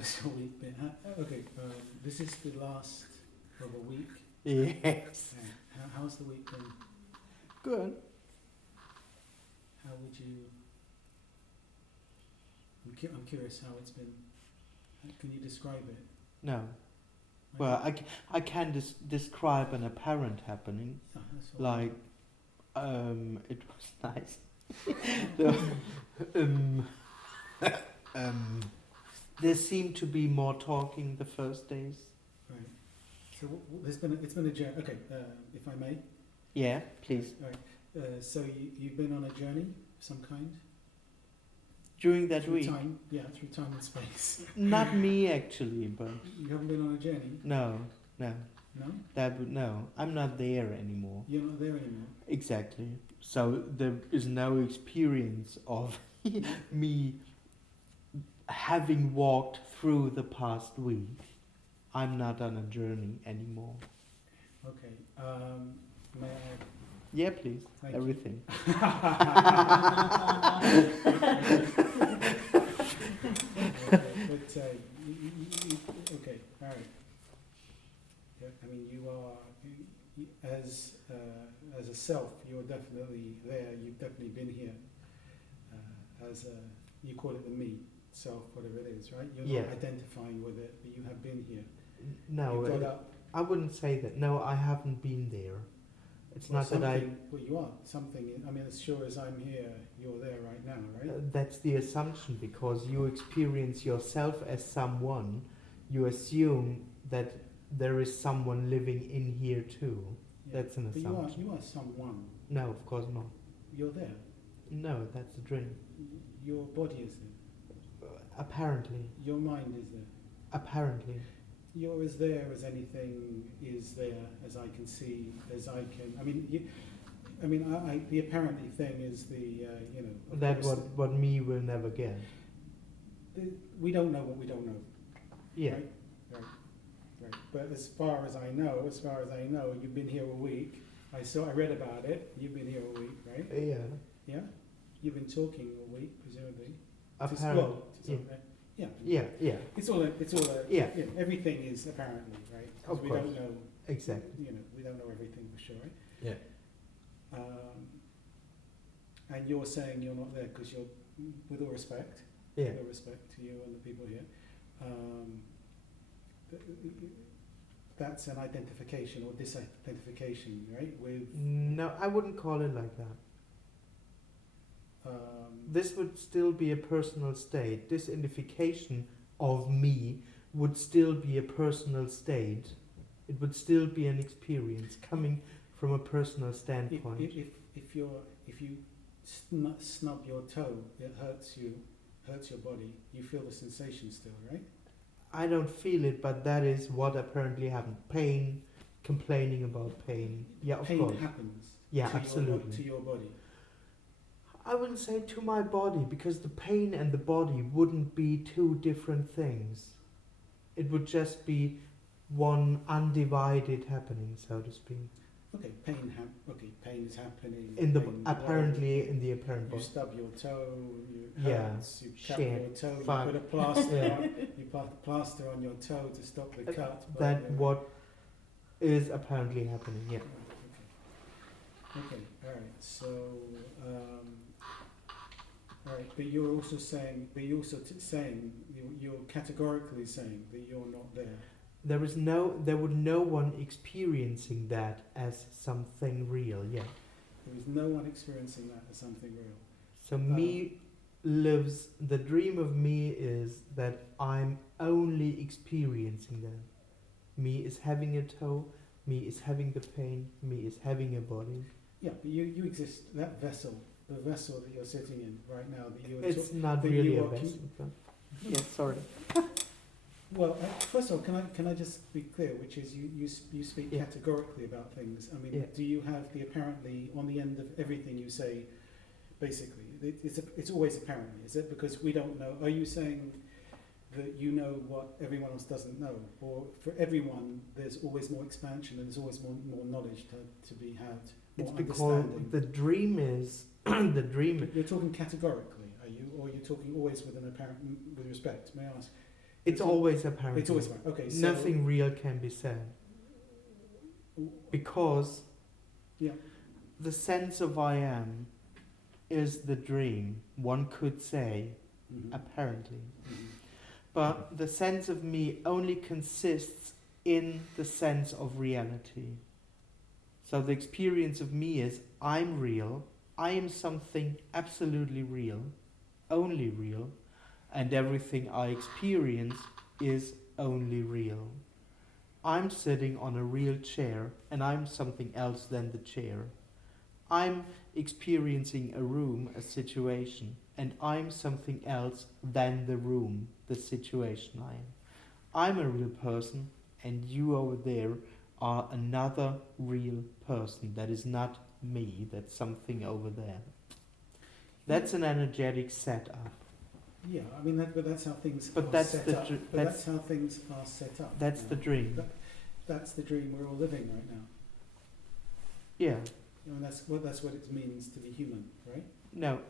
has your week been? Okay, this is the last of a week. Yes. How's the week been? Good. How would you? I'm curious how it's been. Can you describe it? No. Well, I can describe an apparent happening. Oh, that's all right. Like, it was nice. So, there seemed to be more talking the first days. Right. So it's been a journey. Okay, if I may. Yeah, please. Right. So you've been on a journey of some kind. During that Through week. time, through time and space. Not me actually, but You haven't been on a journey. no. No. No, I'm not there anymore. You're not there anymore. Exactly. So there is no experience of me having walked through the past week. I'm not on a journey anymore. Okay. May I? Yeah, please. Thank you. Everything. But okay, all right. Yeah, I mean, you are as a self. You're definitely there. You've definitely been here. As you call it the me self, whatever it is, right? You're not identifying with it, but you have been here. No, You got up. I wouldn't say that. No, I haven't been there. It's Well, not that I. Well, you are something. I mean, as sure as I'm here, you're there right now, right? That's the assumption, because you experience yourself as someone. You assume that there is someone living in here too. Yeah. That's an But assumption. you are someone. No, of course not. You're there. No, that's a dream. Your body is there. Apparently. Your mind is there. Apparently. You're as there as anything is there, as I can see, as I can. I mean, the apparently thing is the you know. of That course what me will never get. we don't know what we don't know. Yeah. Right. But as far as I know, you've been here a week. I read about it. You've been here a week, right? Yeah. Yeah. You've been talking a week, presumably. Apparently. Yeah. Yeah. It's all. Yeah. Everything is apparently, right? 'Cause Of we course. don't know. Exactly. We don't know everything for sure, right? Yeah. And you're saying you're not there because you're, with all respect, Yeah. with all respect to you and the people here, that's an identification or disidentification, right? With No, I wouldn't call it like that. This would still be a personal state. This identification of me would still be a personal state. It would still be an experience coming from a personal standpoint. if you snub your toe, it hurts your body. You feel the sensation still, right? I don't feel it, but that is what apparently happened. Pain, complaining about pain. Yeah, of Pain course. happens. Yeah, to absolutely. To your body. I wouldn't say to my body, because the pain and the body wouldn't be two different things. It would just be one undivided happening, so to speak. Okay, pain is happening. In the pain, apparently in the apparent you body. stub your toe, you Yeah, hurts, you cut shit, your toe, fuck. you put a plaster Yeah. on, you put a plaster on your toe to stop the cut. but, That what is apparently happening. Yeah. Okay, alright, so, alright, but you're also saying, you're categorically saying that you're not there. There would no one experiencing that as something real. Yeah. There is no one experiencing that as something real. So me lives, the dream of me is that I'm only experiencing that. Me is having a toe, me is having the pain, me is having a body. Yeah, but you exist, that vessel, the vessel that you're sitting in right now, that you're It's not that really you a are vessel. but- Yeah, sorry. Well, first of all, can I just be clear, which is you speak Yeah. categorically about things. I mean, Yeah. do you have the apparently on the end of everything you say? Basically, it's always apparently, is it? Because we don't know. Are you saying that you know what everyone else doesn't know, or for everyone there's always more expansion and there's always more knowledge to be had, It's more because understanding? the dream is the dream. You're talking categorically, are you, or you're talking always with an apparent, with respect? May I ask? It's always apparent. It's always right. Okay, so Nothing real can be said. Because Yeah. the sense of I am is the dream, one could say, Mhm. apparently. Mhm. But the sense of me only consists in the sense of reality. So the experience of me is I'm real, I am something absolutely real, only real, and everything I experience is only real. I'm sitting on a real chair and I'm something else than the chair. I'm experiencing a room, a situation, and I'm something else than the room, the situation I am. I'm a real person and you over there are another real person that is not me, that's something over there. That's an energetic setup. Yeah, I mean, but that's how things But are that's set the up. dr- But that's- that's how things are set up. That's you the know. dream. That's the dream we're all living right now. Yeah. I mean, that's what it means to be human, right? No.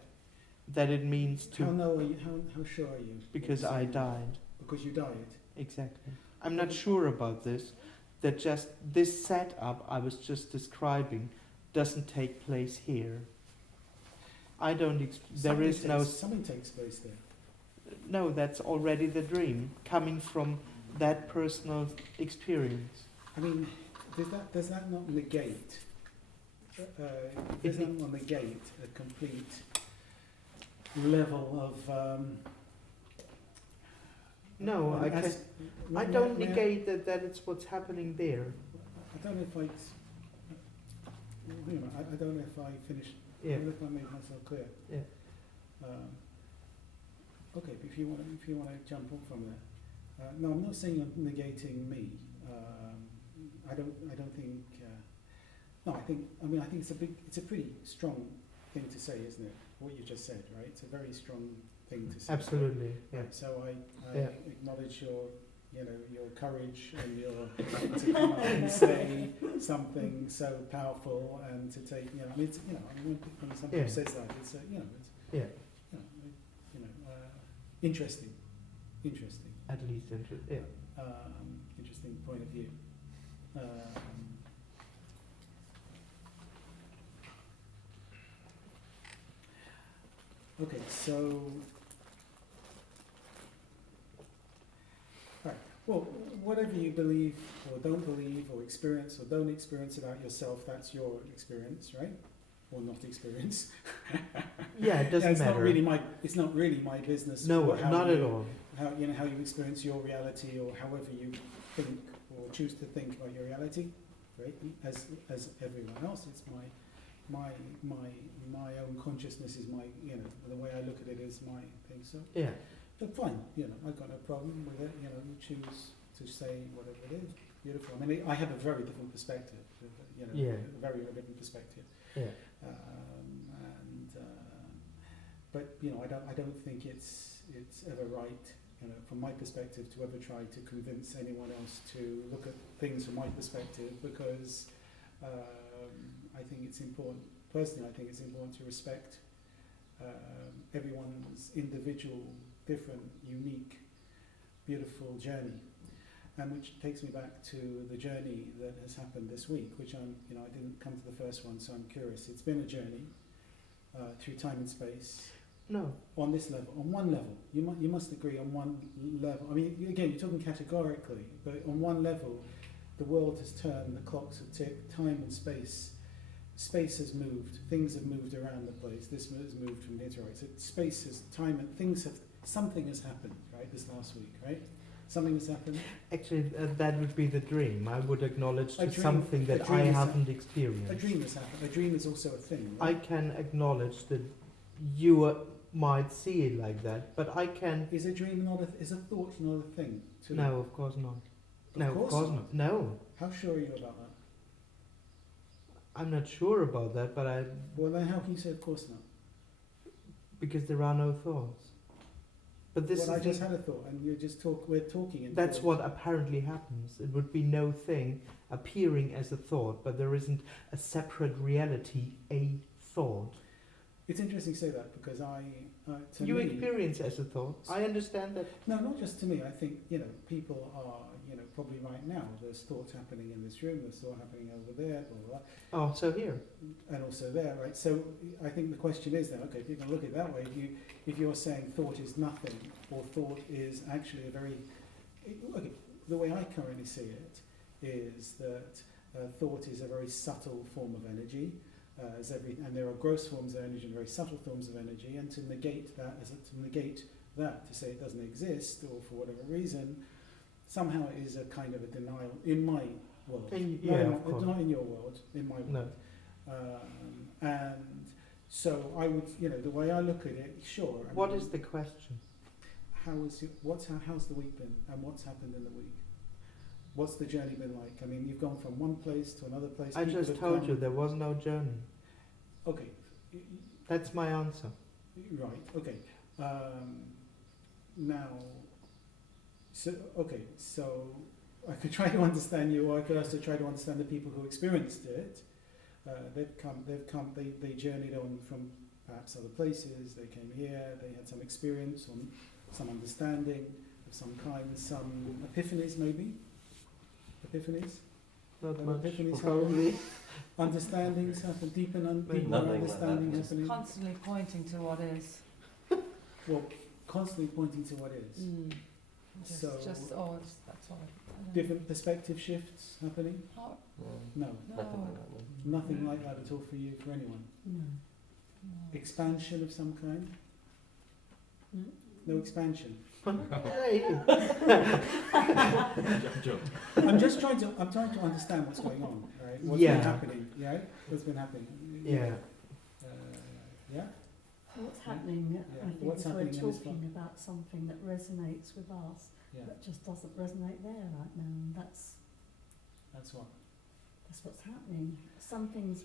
That it means How to, know are you? How sure are you? because I died. Because you died. Exactly. I'm not sure about this. That just this setup I was just describing doesn't take place here. I don't. There is no. Something takes place there. No, that's already the dream coming from that personal experience. I mean, does that not negate? Does that not negate a complete level of? No, I can. I don't negate that it's what's happening there. I don't know if I. Hang on, I don't know if I finished. Yeah. I don't know if I made myself clear. Yeah. Okay, but if you want to jump on from there. No, I'm not saying you're negating me. I don't think. No, I think it's a pretty strong thing to say, isn't it? What you just said, right? It's a very strong thing to say. Absolutely. Yeah. So I Yeah. acknowledge your courage and your to come out and say something so powerful and to take when somebody Yeah. says that it's Yeah. interesting, At least yeah. interesting point of view. Okay, so. Right. Well, whatever you believe or don't believe or experience or don't experience about yourself, that's your experience, right? Or not experience. Yeah, it doesn't it's matter. It's not really my business. No, how not you, at all. How you experience your reality or however you think or choose to think about your reality, right? As everyone else, it's my own consciousness is my the way I look at it is my thing. So Yeah. but fine, I've got no problem with it. You choose to say whatever it is. Beautiful. I mean, I have a very different perspective. Yeah. A very, very different perspective. Yeah. But I don't think it's ever right, from my perspective, to ever try to convince anyone else to look at things from my perspective, because I think it's important. Personally, I think it's important to respect everyone's individual, different, unique, beautiful journey, and which takes me back to the journey that has happened this week, which I didn't come to the first one, so I'm curious. It's been a journey through time and space. No. On this level, on one level, you must agree on one level. I mean, again, you're talking categorically, but on one level, the world has turned, the clocks have ticked, time and space. Space has moved, things have moved around the place. This has moved from here to right. So space has, time and something has happened, right? This last week, right? Something has happened. Actually, that would be the dream. I would acknowledge A dream- something a that dream I is haven't A experienced. dream has happened. A dream is also a thing, I right? can acknowledge that you might see it like that, but I can. Is a dream is a thought not a thing? To No, of course not. Of No, course of course not. not. No, How sure are you about that? I'm not sure about that, but Well, then how can you say of course not? because there are no thoughts. But this Well, I is just had a thought, and we're talking in that's thought. what apparently happens. It would be no thing appearing as a thought, but there isn't a separate reality, a thought. It's interesting you say that because to You me, experience as a thought. I understand that. no, not just to me. I think people are probably right now. There's thoughts happening in this room. There's thought happening over there. Blah blah blah. Oh, so here. And also there, right? So I think the question is then, okay, if you can look at it that way, if you're saying thought is nothing, or thought is actually a very, okay, the way I currently see it is that thought is a very subtle form of energy, and there are gross forms of energy and very subtle forms of energy, and to negate that, to say it doesn't exist, or for whatever reason, somehow it is a kind of a denial in my world. Not in your world, in my world. No. And so I would, the way I look at it, sure. What is the question? How's the week been, and what's happened in the week? What's the journey been like? I mean, you've gone from one place to another place. I People just have told come- you there was no journey. Okay. That's my answer. Right. Okay. Now. So I could try to understand you, or I could also try to understand the people who experienced it. They journeyed on from perhaps other places. They came here. They had some experience, or some understanding of some kind, some epiphanies, maybe. Epiphanies. Not There much, were epiphanies probably. Understandings happen, deeper Maybe understanding nothing like that. Just happening. constantly pointing to what is. Well, constantly pointing to what is. Just, So- that's all. I don't know. Different perspective shifts happening. Oh, No, Nothing no. like that. nothing like that at all for you, for anyone. No. Expansion of some kind. No. No expansion. Hey. I'm trying to understand what's going on, right? What's Yeah. been happening, right? What's been happening? Yeah. Yeah. What's happening, Yeah. I think, What's is we're happening in this talking about something that resonates with us, Yeah. but just doesn't resonate there right now, and that's That's what. what's happening. Something's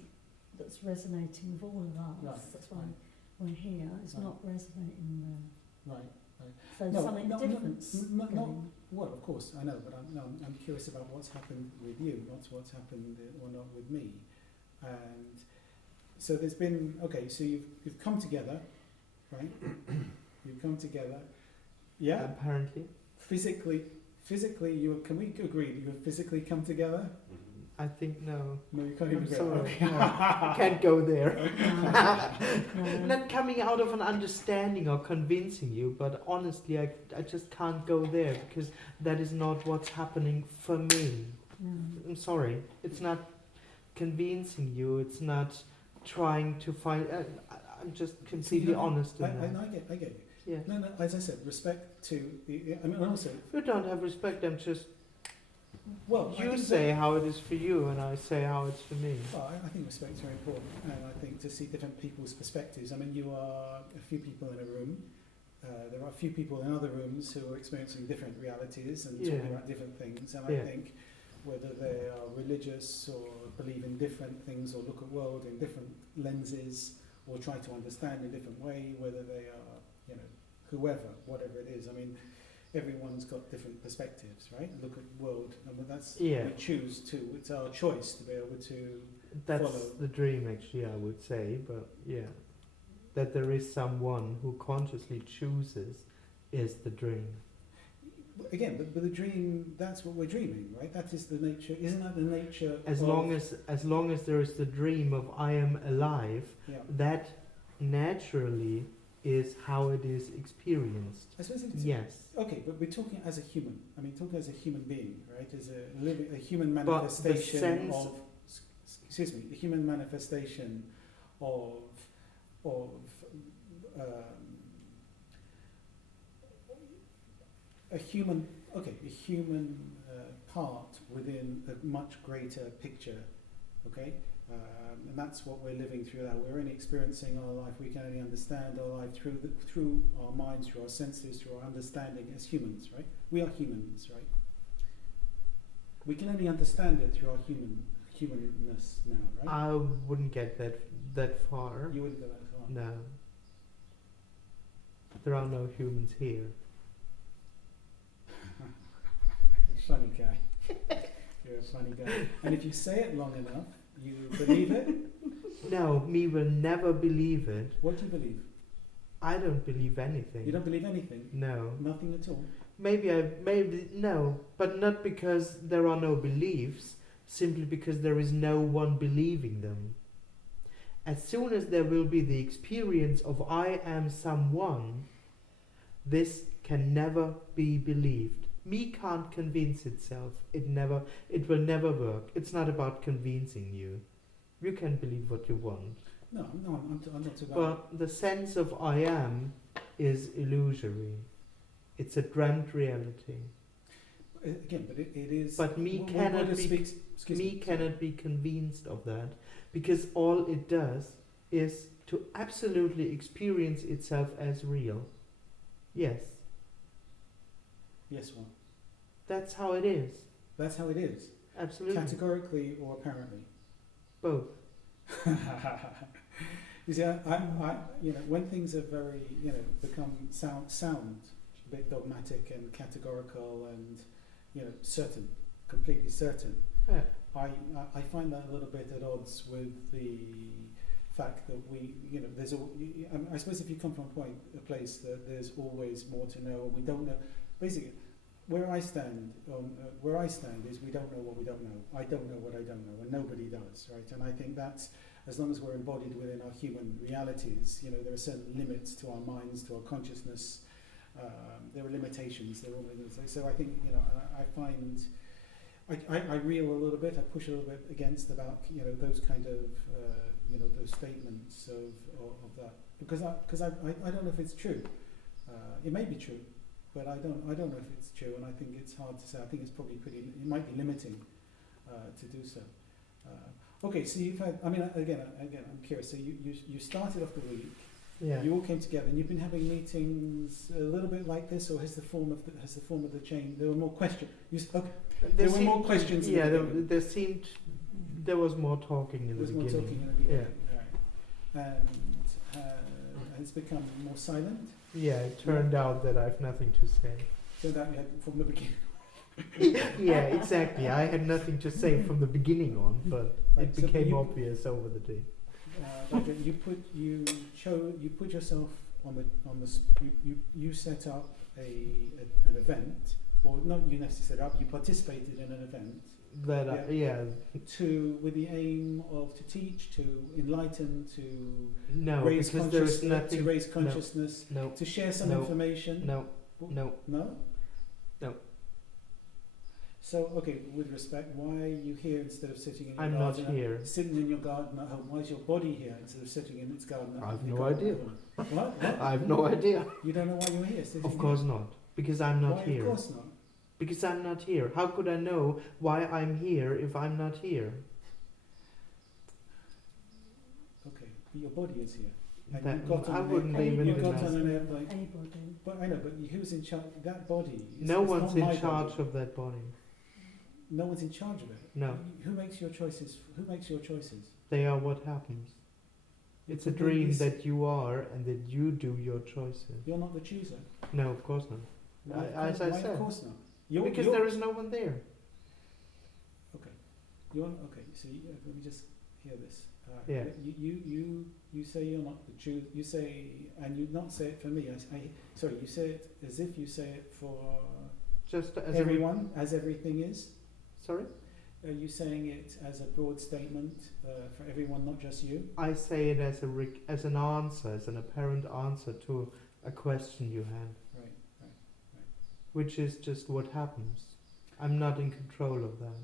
that's resonating with all of us. Right, That's why right. we're here. It's Right. not resonating there. Right. So No, something no, no, different's no, no. going. Well, of course, I know, but I'm curious about what's happened with you, not what's happened or not with me. And so there's been, okay, so you've come together, right? You've come together. Yeah? Apparently. Physically, can we agree that you have physically come together? I think no. No, you can't even I'm agree. sorry. Okay. No. Can't go there. No. Not coming out of an understanding or convincing you, but honestly, I just can't go there because that is not what's happening for me. No. I'm sorry. It's not convincing you. It's not trying to find. I'm just completely honest in that. I get you. Yeah. No, as I said, respect to the. I mean, also, If you don't have respect, I'm just. well, I You think say how it is for you, and I say how it's for me. Well, I think respect's very important, and I think to see different people's perspectives. I mean, you are a few people in a room. There are a few people in other rooms who are experiencing different realities and talking Yeah. about different things. And Yeah. I think whether they are religious or believe in different things or look at world in different lenses or try to understand in a different way, whether they are, whoever, whatever it is. I mean, everyone's got different perspectives, right? Look at world, and that's Yeah. we choose to. It's our choice to be able to. That's Follow. the dream, actually, I would say. But yeah, that there is someone who consciously chooses is the dream. Again, but the dream—that's what we're dreaming, right? That is the nature. Isn't that the nature? As of, long as there is the dream of I am alive, yeah. that naturally is how it is experienced. I suppose it's Yes. okay, but we're talking as a human. I mean, talking as a human being, right? As a human But the manifestation sense- of. Excuse me, a human manifestation of a human part within a much greater picture, okay? And that's what we're living through now. We're only experiencing our life. We can only understand our life through our minds, through our senses, through our understanding as humans, right? We are humans, right? We can only understand it through our humanness now, right? I wouldn't get that far. You wouldn't go that far. No. There are no humans here. Funny guy. You're a funny guy. And if you say it long enough, you believe it, No, me will never believe it. What do you believe? I don't believe anything. You don't believe anything? No. Nothing at all? Maybe no, but not because there are no beliefs, simply because there is no one believing them. As soon as there will be the experience of I am someone, this can never be believed. Me can't convince itself. It will never work. It's not about convincing you. You can believe what you want. No, I'm not about. But the sense of I am is illusory. It's a dreamt reality. Again, but it is. But me Buddha cannot be speaks, excuse me, cannot be convinced of that, because all it does is to absolutely experience itself as real. Yes, Yes, one. that's how it is. That's how it is. Absolutely. Categorically or apparently. Both. You see, when things are very, become sound, a bit dogmatic and categorical and, certain, completely certain. Yeah. I find that a little bit at odds with the fact that I suppose if you come from a place that there's always more to know and we don't know, basically, where I stand is we don't know what we don't know. I don't know what I don't know, and nobody does, right? And I think that's, as long as we're embodied within our human realities, there are certain limits to our minds, to our consciousness. There are limitations. There are all limitations. So I think, I find, I reel a little bit. I push a little bit against about, those kind of, those statements of that, because I don't know if it's true. It may be true. But I don't know if it's true, and I think it's hard to say. I think it's probably it might be limiting to do so. Okay, so you've had, again, I'm curious. So you started off the week. Yeah. You all came together, and you've been having meetings a little bit like this, or has the form of the change? There were more questions. There were more questions. Yeah, there was more talking in the beginning. There was more talking in the beginning. Yeah. Right. And it's become more silent. Yeah, it turned out that I have nothing to say. Turned out you had from the beginning. Yeah, exactly. I had nothing to say from the beginning on, but Right, it so became you- obvious over the day. Roger, you put yourself you set up an event, or not you necessarily set up, you participated in an event with the aim to teach, to enlighten, to No, raise because there is consciousness, nothing. to raise consciousness, No, to share some No. information. no, no. No? No. So, okay, with respect, why are you here instead of sitting in your I'm garden? not here. Sitting in your garden at home. Why is your body here instead of sitting in its garden at home? I have Your no garden idea. at home? What? I have no idea. You don't know why you're here sitting Of course not, because I'm not why? here. Of course not. Because I'm not here. How could I know why I'm here if I'm not here? Okay, but your body is here. And That- you got on I an wouldn't airplane. even You be got nice. on an airplane. A-body. But I know, but who's in charge? That body. No it's one's not my in charge body. of that body. No one's in charge of it. No, Who makes your choices? Who makes your choices? they are what happens. It's a dream that you are and that you do your choices. You're not the chooser. No, of course not. Why, As I why said. of course not. Because there is no one there. Okay. So let me just hear this. Yeah. You say you're not the Jew. You say, and you not say it for me. Sorry. You say it as if you say it for Just as everyone, as everything is. Sorry? Are you saying it as a broad statement for everyone, not just you? I say it as as an answer, as an apparent answer to a question you had, Right. which is just what happens. I'm not in control of that.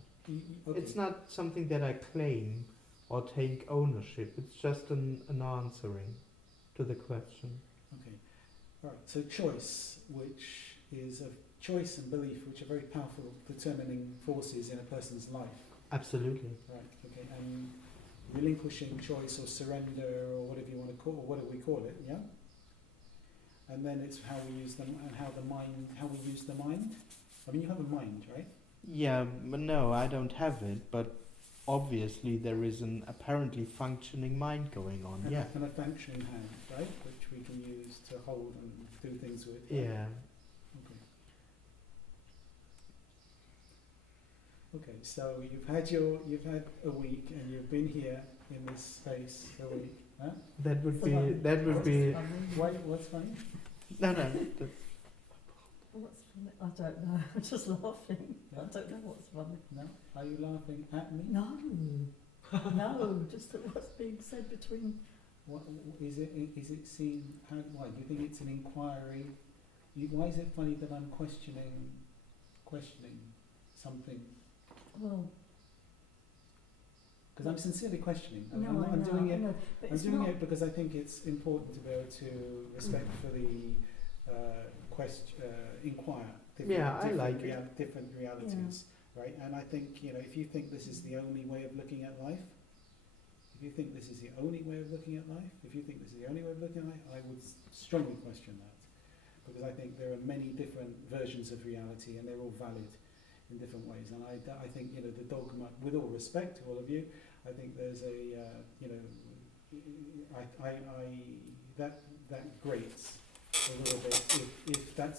Okay. It's not something that I claim or take ownership. It's just an answering to the question. Okay. All right. So choice, which is a choice and belief, which are very powerful determining forces in a person's life. Absolutely. Right. Okay. And relinquishing choice or surrender or whatever you want to call, or whatever we call it. Yeah. And then it's how we use them and how we use the mind. I mean, you have a mind, right? Yeah, but no, I don't have it, but obviously there is an apparently functioning mind going on. And Yeah. a functioning hand, right? Which we can use to hold and do things with. Right? Yeah. Okay. Okay, so you've had a week and you've been here in this space a week. Huh? That would be. Funny. That would be. Why, what's funny? No, no. that's- What's funny? I don't know. I'm just laughing. Yeah. I don't know what's funny. No? Are you laughing at me? No. No, just at what's being said between. What, is it seen, why, do you think it's an inquiry? Why is it funny that I'm questioning something? Well, Because I'm sincerely questioning. no, I'm doing it. but I'm it's doing not. it because I think it's important to be able to respect for the inquire Yeah, I like it. different realities, right? And I think, you know, if you think this is the only way of looking at life, if you think this is the only way of looking at life, if you think this is the only way of looking at life, I would strongly question that, because I think there are many different versions of reality and they're all valid in different ways. And I think, you know, the dogma, with all respect to all of you, I think there's a, you know, that grates a little bit if that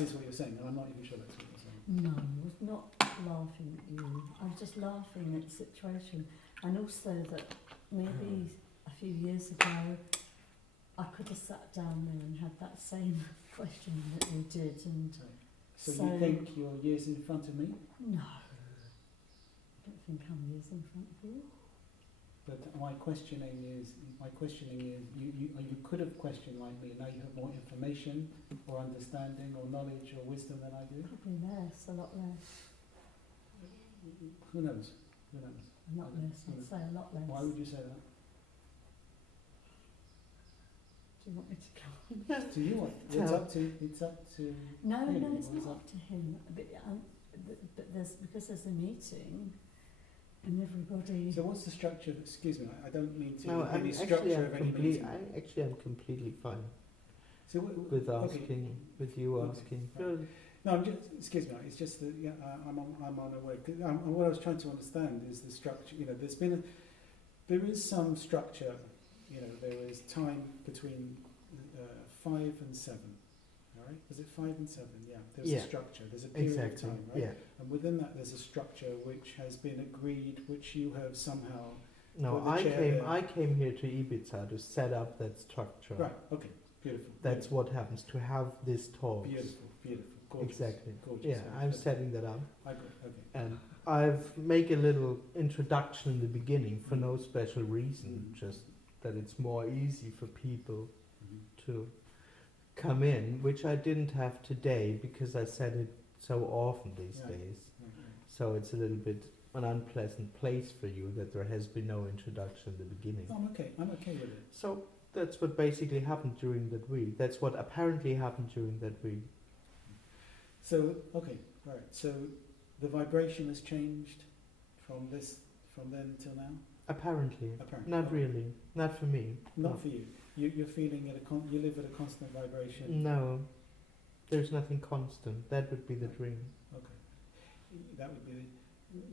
is what you're saying, and I'm not even sure that's what you're saying. No, I was not laughing at you. I was just laughing at the situation, and also that maybe a few years ago I could have sat down there and had that same question that you did, and So So- you think you're years in front of me? no, I don't think I'm years in front of you. But my questioning is you could have questioned like me, and now you have more information or understanding or knowledge or wisdom than I do. Probably less, a lot less. Who knows? Who knows? Not less, I'd say a lot less. Why would you say that? Do you want me to go on? Do you want? It's up to. No, him, no, it's or is not up to him. But because there's a meeting, and everybody. So what's the structure? Excuse me, I don't mean to. No, any I'm structure of any meeting. I'm completely fine So with okay. asking, with you Okay, asking. right. No, I'm just. Excuse me. It's just that I'm unaware. What I was trying to understand is the structure. You know, there is some structure. You know, there is time between 5 and 7. All right, was it 5 and 7? Yeah. There's Yeah. a structure. There's a period Exactly. of time, right? Yeah. And within that, there's a structure which has been agreed, which you have somehow. No, With the I chair came. there. I came here to Ibiza to set up that structure. Right. Okay. Beautiful. That's what happens to have this talk. Beautiful. Beautiful. Gorgeous. Exactly. Gorgeous. Yeah, I'm Okay. setting that up, I agree. Okay. and I've make a little introduction in the beginning for no special reason, Mhm. just that it's more easy for people Mhm. to come in, which I didn't have today because I said it so often these Yeah. days. Okay. So it's a little bit an unpleasant place for you that there has been no introduction in the beginning. I'm okay. I'm okay with it. So that's what basically happened during that week. That's what apparently happened during that week. So okay. All right. So the vibration has changed from then till now. Apparently. Apparently. Not Okay. really. Not for me. Not No. for you. You're feeling you live at a constant vibration. No. There's nothing constant. That would be the dream. Okay. That would be.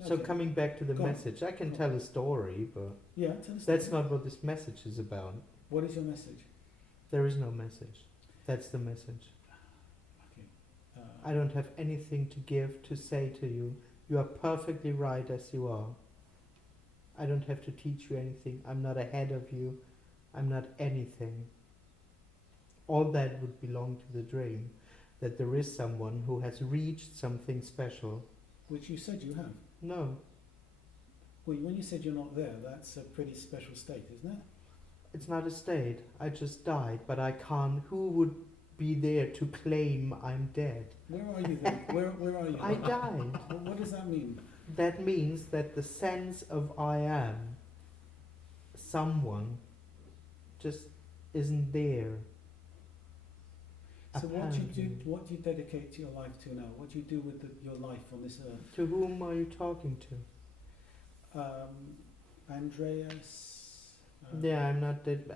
So okay. coming back to the Go on. message, I can Go tell a story, but Yeah. Tell us. that's not what this message is about. What is your message? There is no message. That's the message. Okay. I don't have anything to give, to say to you. You are perfectly right as you are. I don't have to teach you anything. I'm not ahead of you. I'm not anything. All that would belong to the dream. That there is someone who has reached something special. Which you said you have. No, Well, when you said you're not there, that's a pretty special state, isn't it? it's not a state. I just died, but I can't. Who would be there to claim I'm dead? Where are you then? Where are you? I died. What does that mean? That means that the sense of I am someone just isn't there. So what do you Apparently. dedicate your life to now? What do you do with your life on this earth? To whom are you talking to? Andreas. Yeah, I'm not dead.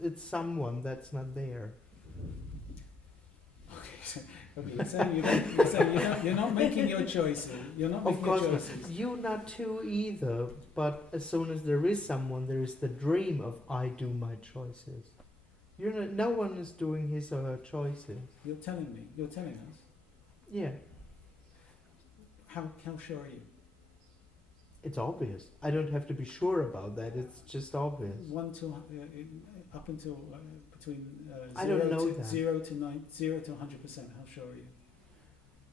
It's someone that's not there. Okay, you're saying you're not making your choices. You're not Of making course your not. choices. You not too either. But as soon as there is someone, there is the dream of I do my choices. You're not, no one is doing his or her choices. You're telling me. You're telling us. Yeah, How sure are you? It's obvious. I don't have to be sure about that. It's just obvious. 1 to up until between I don't know to that. 0 to 100%. How sure are you?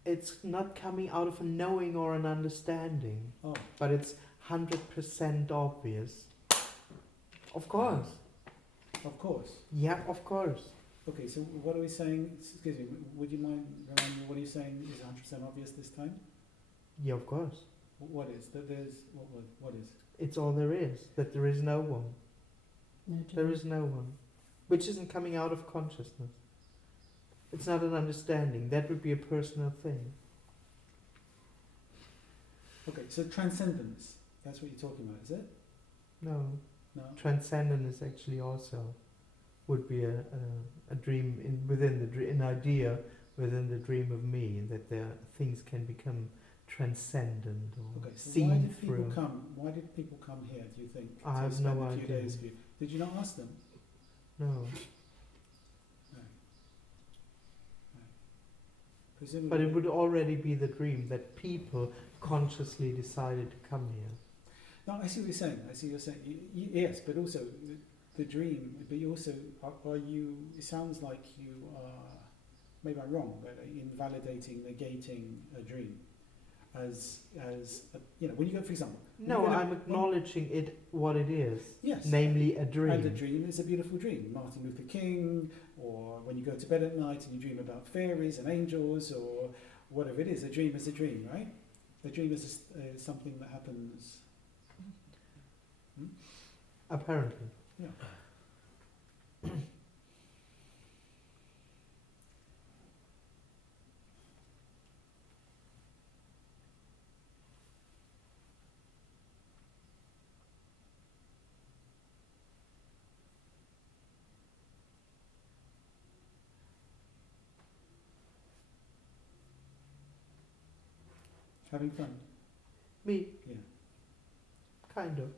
It's not coming out of a knowing or an understanding, Oh, but it's 100% obvious. Of course. of course. Yeah, of course. Okay, so what are we saying? Excuse me. Would you mind reminding me what are you saying is 100% obvious this time? Yeah, of course. What is that? There's what is? It's all there is. That there is no one. No, There is no one. Which isn't coming out of consciousness. It's not an understanding. That would be a personal thing. Okay, so transcendence. That's what you're talking about, is it? No. No. Transcendence actually also would be a dream within the dream, an idea within the dream of me, that there things can become transcendent or Okay, so why seen did people through. come? Why did people come here? Do you think? I to have spend no a few idea. days with you? Did you not ask them? No. No. No. Presumably. But it would already be the dream that people consciously decided to come here. No, I see what you're saying. I see what you're saying. Yes, but also the dream. But you also are you? It sounds like you are. Maybe I'm wrong, but invalidating, negating a dream, as when you go, for example. when No, you go to- I'm acknowledging it what it is, Yes. namely a dream. And a dream is a beautiful dream. Martin Luther King, or when you go to bed at night and you dream about fairies and angels, or whatever it is. A dream is a dream, right? A dream is something that happens. Apparently. Yeah. Having fun. Me, Yeah. kind of.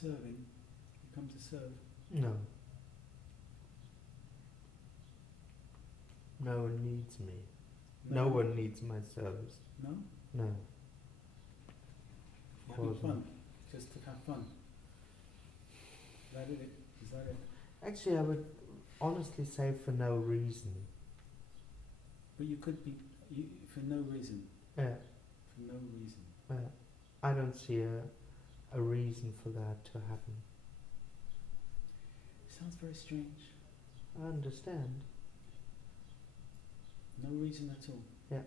Serving. You come to serve. No. No one needs me. No one needs my service. No? No. You're having Course fun. not. Just to have fun. Is that it? Is that it? Actually, I would honestly say for no reason. But you could be for no reason. Yeah. For no reason. I don't see a reason for that to happen. Sounds very strange. I understand. No reason at all. Yeah.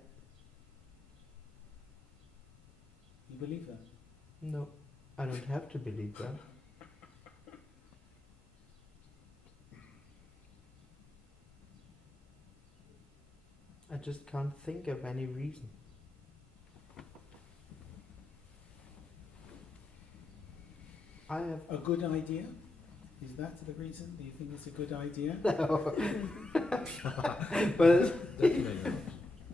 You believe that? No, I don't have to believe that. I just can't think of any reason. I have A good idea? Is that the reason? Do you think it's a good idea? no, but Definitely not.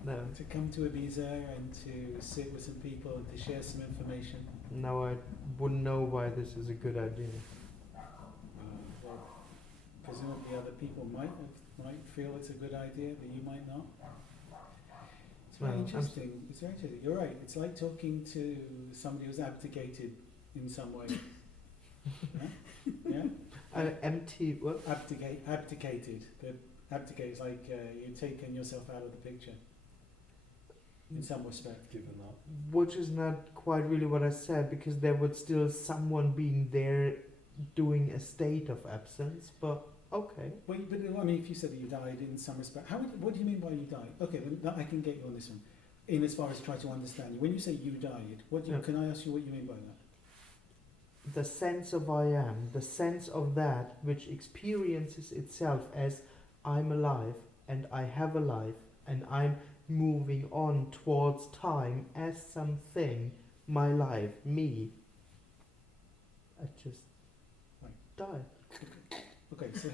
no, To come to Ibiza and to sit with some people and to share some information? no, I wouldn't know why this is a good idea. Well, presumably other people might feel it's a good idea, but you might not. It's very Well, I'm interesting. It's very interesting. You're right. It's like talking to somebody who's abdicated in some way. Yeah? Empty. What? Abdicated. The abdicate is like you've taken yourself out of the picture in some respect. Given up. Which is not quite really what I said, because there would still someone being there doing a state of absence. But okay. But I mean, if you said that you died in some respect, what do you mean by you died? Okay, then I can get you on this one. In as far as try to understand you, when you say you died, Yeah. can I ask you what you mean by that? The sense of I am, the sense of that which experiences itself as I'm alive and I have a life and I'm moving on towards time as something, my life, me. I just Right. died. Okay, so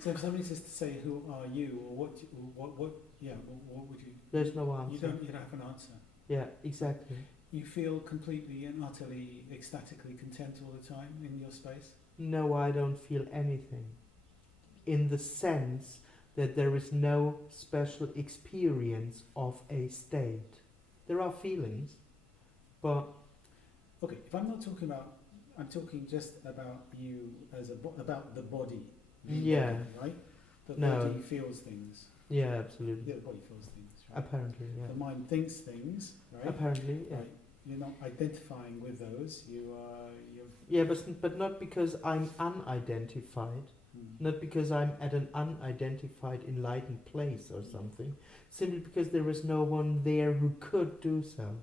so if somebody says to say who are you or what would you? There's no answer. You don't have an answer. Yeah, exactly. You feel completely and utterly ecstatically content all the time in your space? No, I don't feel anything. In the sense that there is no special experience of a state. There are feelings, but Okay, if I'm not talking about, I'm talking just about you as about the body. The Yeah. body, right? The No. body feels things. yeah, absolutely. Yeah, the body feels things, right? Apparently, yeah. The mind thinks things, right? Apparently, yeah. Right. You're not identifying with those. You're. Yeah, but not because I'm unidentified, not because I'm at an unidentified enlightened place or something, simply because there is no one there who could do so.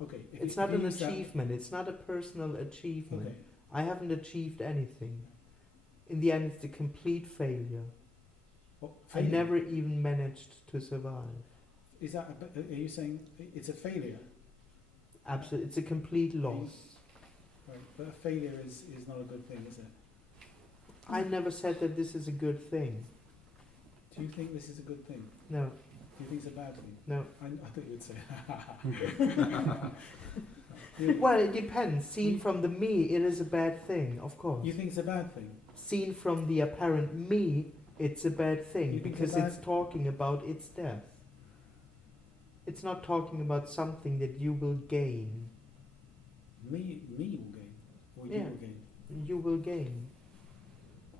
Okay. It's not an achievement, it's not a personal achievement. Okay. I haven't achieved anything. In the end, it's a complete failure. Well, I failure. never even managed to survive. Is that? Are you saying it's a failure? Absolutely, it's a complete loss. Right. But a failure is not a good thing, is it? I never said that this is a good thing. Do you think this is a good thing? No, Do you think it's a bad thing? no. I thought you would say. Well, it depends. Seen from the me, it is a bad thing, of course. You think it's a bad thing? Seen from the apparent me, it's a bad thing You think because it's a it's talking about its death. It's not talking about something that you will gain. Me will gain, or you Yeah. will gain. You will gain.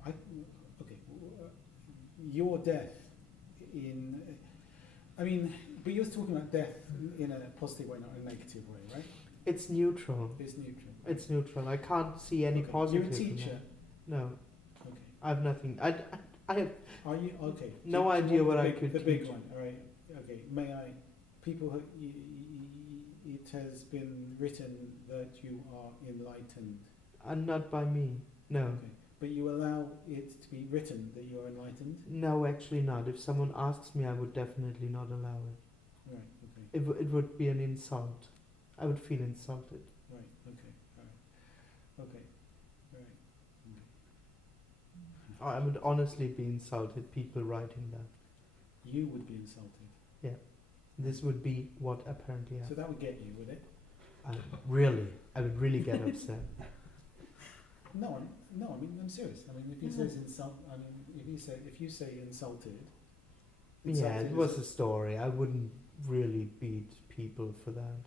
Okay. Your death in. I mean, but you're talking about death in a positive way, not a negative way, right? It's neutral. It's neutral. It's neutral. I can't see any Okay. positive. You're a in teacher. that. No, Okay. I have nothing. I have Are you okay? No Do you idea want what the I big- could The big teach. one. All right. Okay. May I? People, it has been written that you are enlightened. not by me. No. Okay. But you allow it to be written that you are enlightened. No, actually not. If someone asks me, I would definitely not allow it. Right. Okay. It would be an insult. I would feel insulted. Right. Okay. All right. Okay. All right. I would honestly be insulted, people writing that. You would be insulted. This would be what apparently So happened. that would get you, would it? I would really get upset. No, I mean, I'm serious. I mean, if you say insult, I mean, if you say insulted. Yeah, it is- was a story. I wouldn't really beat people for that.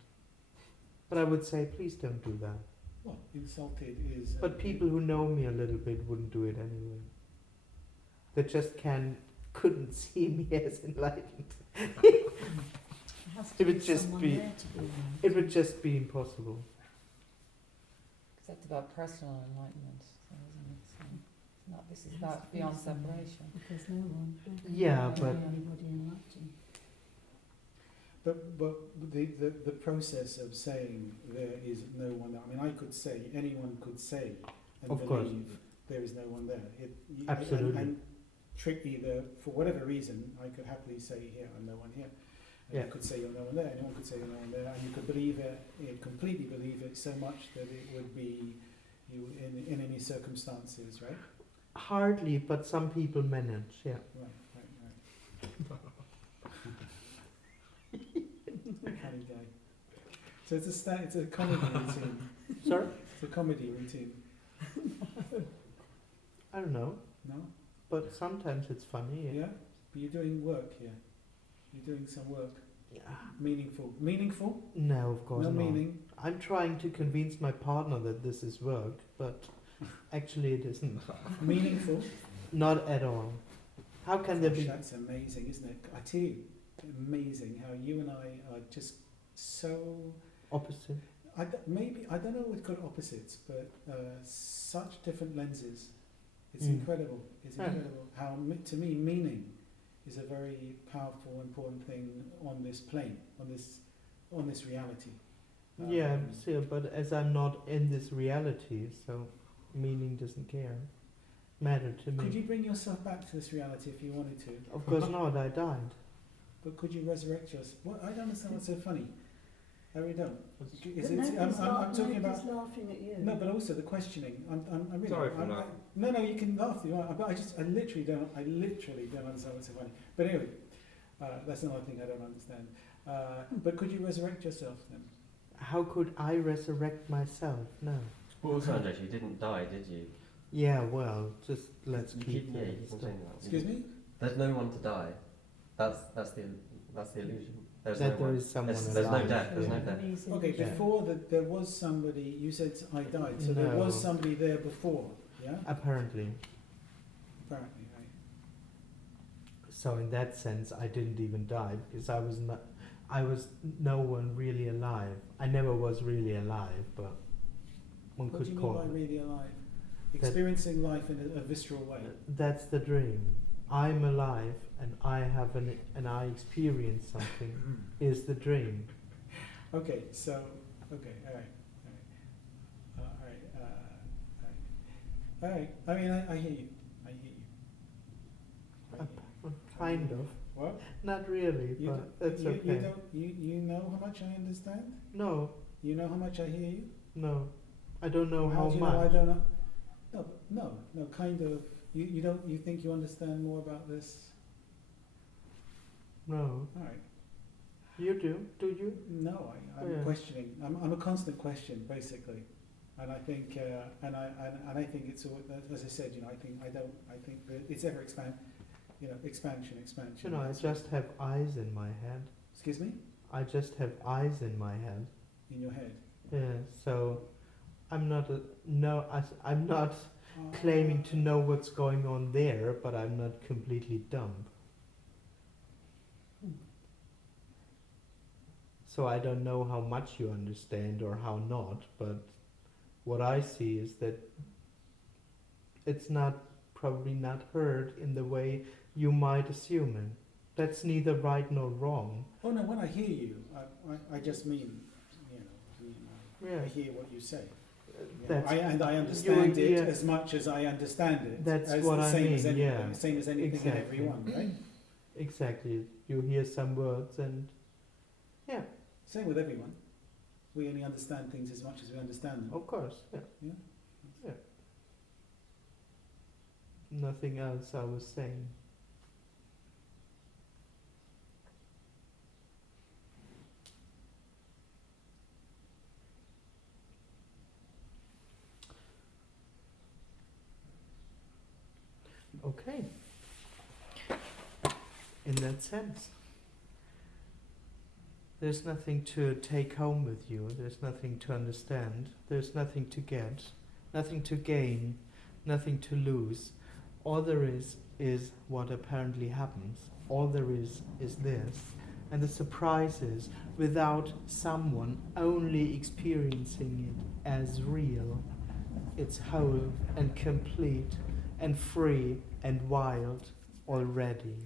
But I would say, please don't do that. Well, insulted is. But people who know me a little bit wouldn't do it anyway. They just couldn't see me as enlightened. There has to It would be just someone be- there to be there. It would just be impossible. Because that's about personal enlightenment, so isn't it? So it's not, this is It has about to be beyond someone. separation. If there's no one, how can Yeah, there but- be anybody enlightened? But the process of saying there is no one there, I mean, I could say, anyone could say and Of course. believe there is no one there. Absolutely. And trick either, for whatever reason, I could happily say here, I'm no one here. And Yeah. you could say you're no one there, anyone could say you're no one there, and you could believe it, completely believe it so much that it would be you in any circumstances, right? Hardly, but some people manage, yeah. Right. Funny guy. So it's a comedy routine. Sorry? It's a comedy routine. I don't know, No? but sometimes it's funny. Yeah? But you're doing work here. You're doing some work. Yeah. Meaningful. Meaningful? No, of course No not. meaning. I'm trying to convince my partner that this is work, but actually it isn't. Meaningful. Not at all. How can there Gosh, be? that's amazing, isn't it? I tell you, amazing how you and I are just so. Opposite. I don't know what call opposites, but such different lenses. It's incredible. It's Yeah. incredible how, to me, meaning is a very powerful, important thing on this plane, on this reality. Yeah, sure, but as I'm not in this reality, so meaning doesn't matter to me. Could you bring yourself back to this reality if you wanted to? Of course not, I died. But could you resurrect yourself? What, I don't understand what's so funny. I really don't. Is But it, nobody's I'm talking about. nobody's laughing at you. No, but also the questioning. I'm really. Sorry for laughing. No, you can laugh. You are, but I literally don't understand what's so funny. But anyway, that's another thing I don't understand. But could you resurrect yourself then? How could I resurrect myself? No. Well, also, Andreas, you didn't die, did you? Yeah, well, just let's You keep yeah, that you keep on stuff. saying that. Excuse me? There's no one to die. That's the illusion. There's That no there one. is someone There's no alive. death. There's no death. Nobody's Okay, illusion. before that there was somebody. You said I died, so there No. was somebody there before. Yeah. Apparently. Apparently, right. So in that sense, I didn't even die because I was no one really alive. I never was really alive, but one What do you could mean call by it. really alive? Experiencing life in a visceral way. That's the dream. I'm alive and I have and I experience something is the dream. Okay, so all right. I mean, I hear you. I hear you. I hear you. Kind of. What? Not really, You but don't- that's you, okay. You don't. You know how much I understand. No, You know how much I hear you. no. I don't know how do you much. know I don't know? No. Kind of. You don't. You think you understand more about this? No. All right. You do? Do you? No, I'm Yeah. questioning. I'm a constant question, basically, and I think, I think it's as I said, I think that it's ever expansion. You know, I just have eyes in my head. Excuse me, I just have eyes in my head. in your head. Yeah, so I'm not I'm not claiming to know what's going on there, but I'm not completely dumb. So I don't know how much you understand or how not, but what I see is that it's probably not heard in the way you might assume it. That's neither right nor wrong. Oh no, when I hear you, I just mean, Yeah. I hear what you say. That's I understand it yeah. as much as I understand it. That's as what the I same mean, as anything, yeah. Same as anything and Exactly. everyone, right? exactly. You hear some words and yeah, Same with everyone. We only understand things as much as we understand them. of course, yeah. Yeah. Yeah. Nothing else I was saying. Okay. In that sense, there's nothing to take home with you, there's nothing to understand, there's nothing to get, nothing to gain, nothing to lose. All there is what apparently happens. All there is this. And the surprise is, without someone only experiencing it as real, it's whole and complete and free and wild already.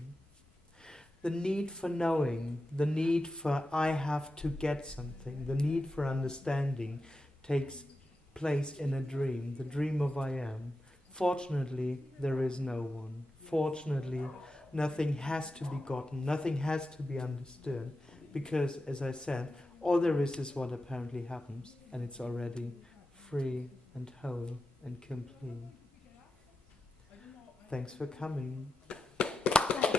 The need for knowing, the need for I have to get something, the need for understanding takes place in a dream, the dream of I am. Fortunately, there is no one. Fortunately, nothing has to be gotten, nothing has to be understood, because, as I said, all there is what apparently happens, and it's already free and whole and complete. Thanks for coming. Thank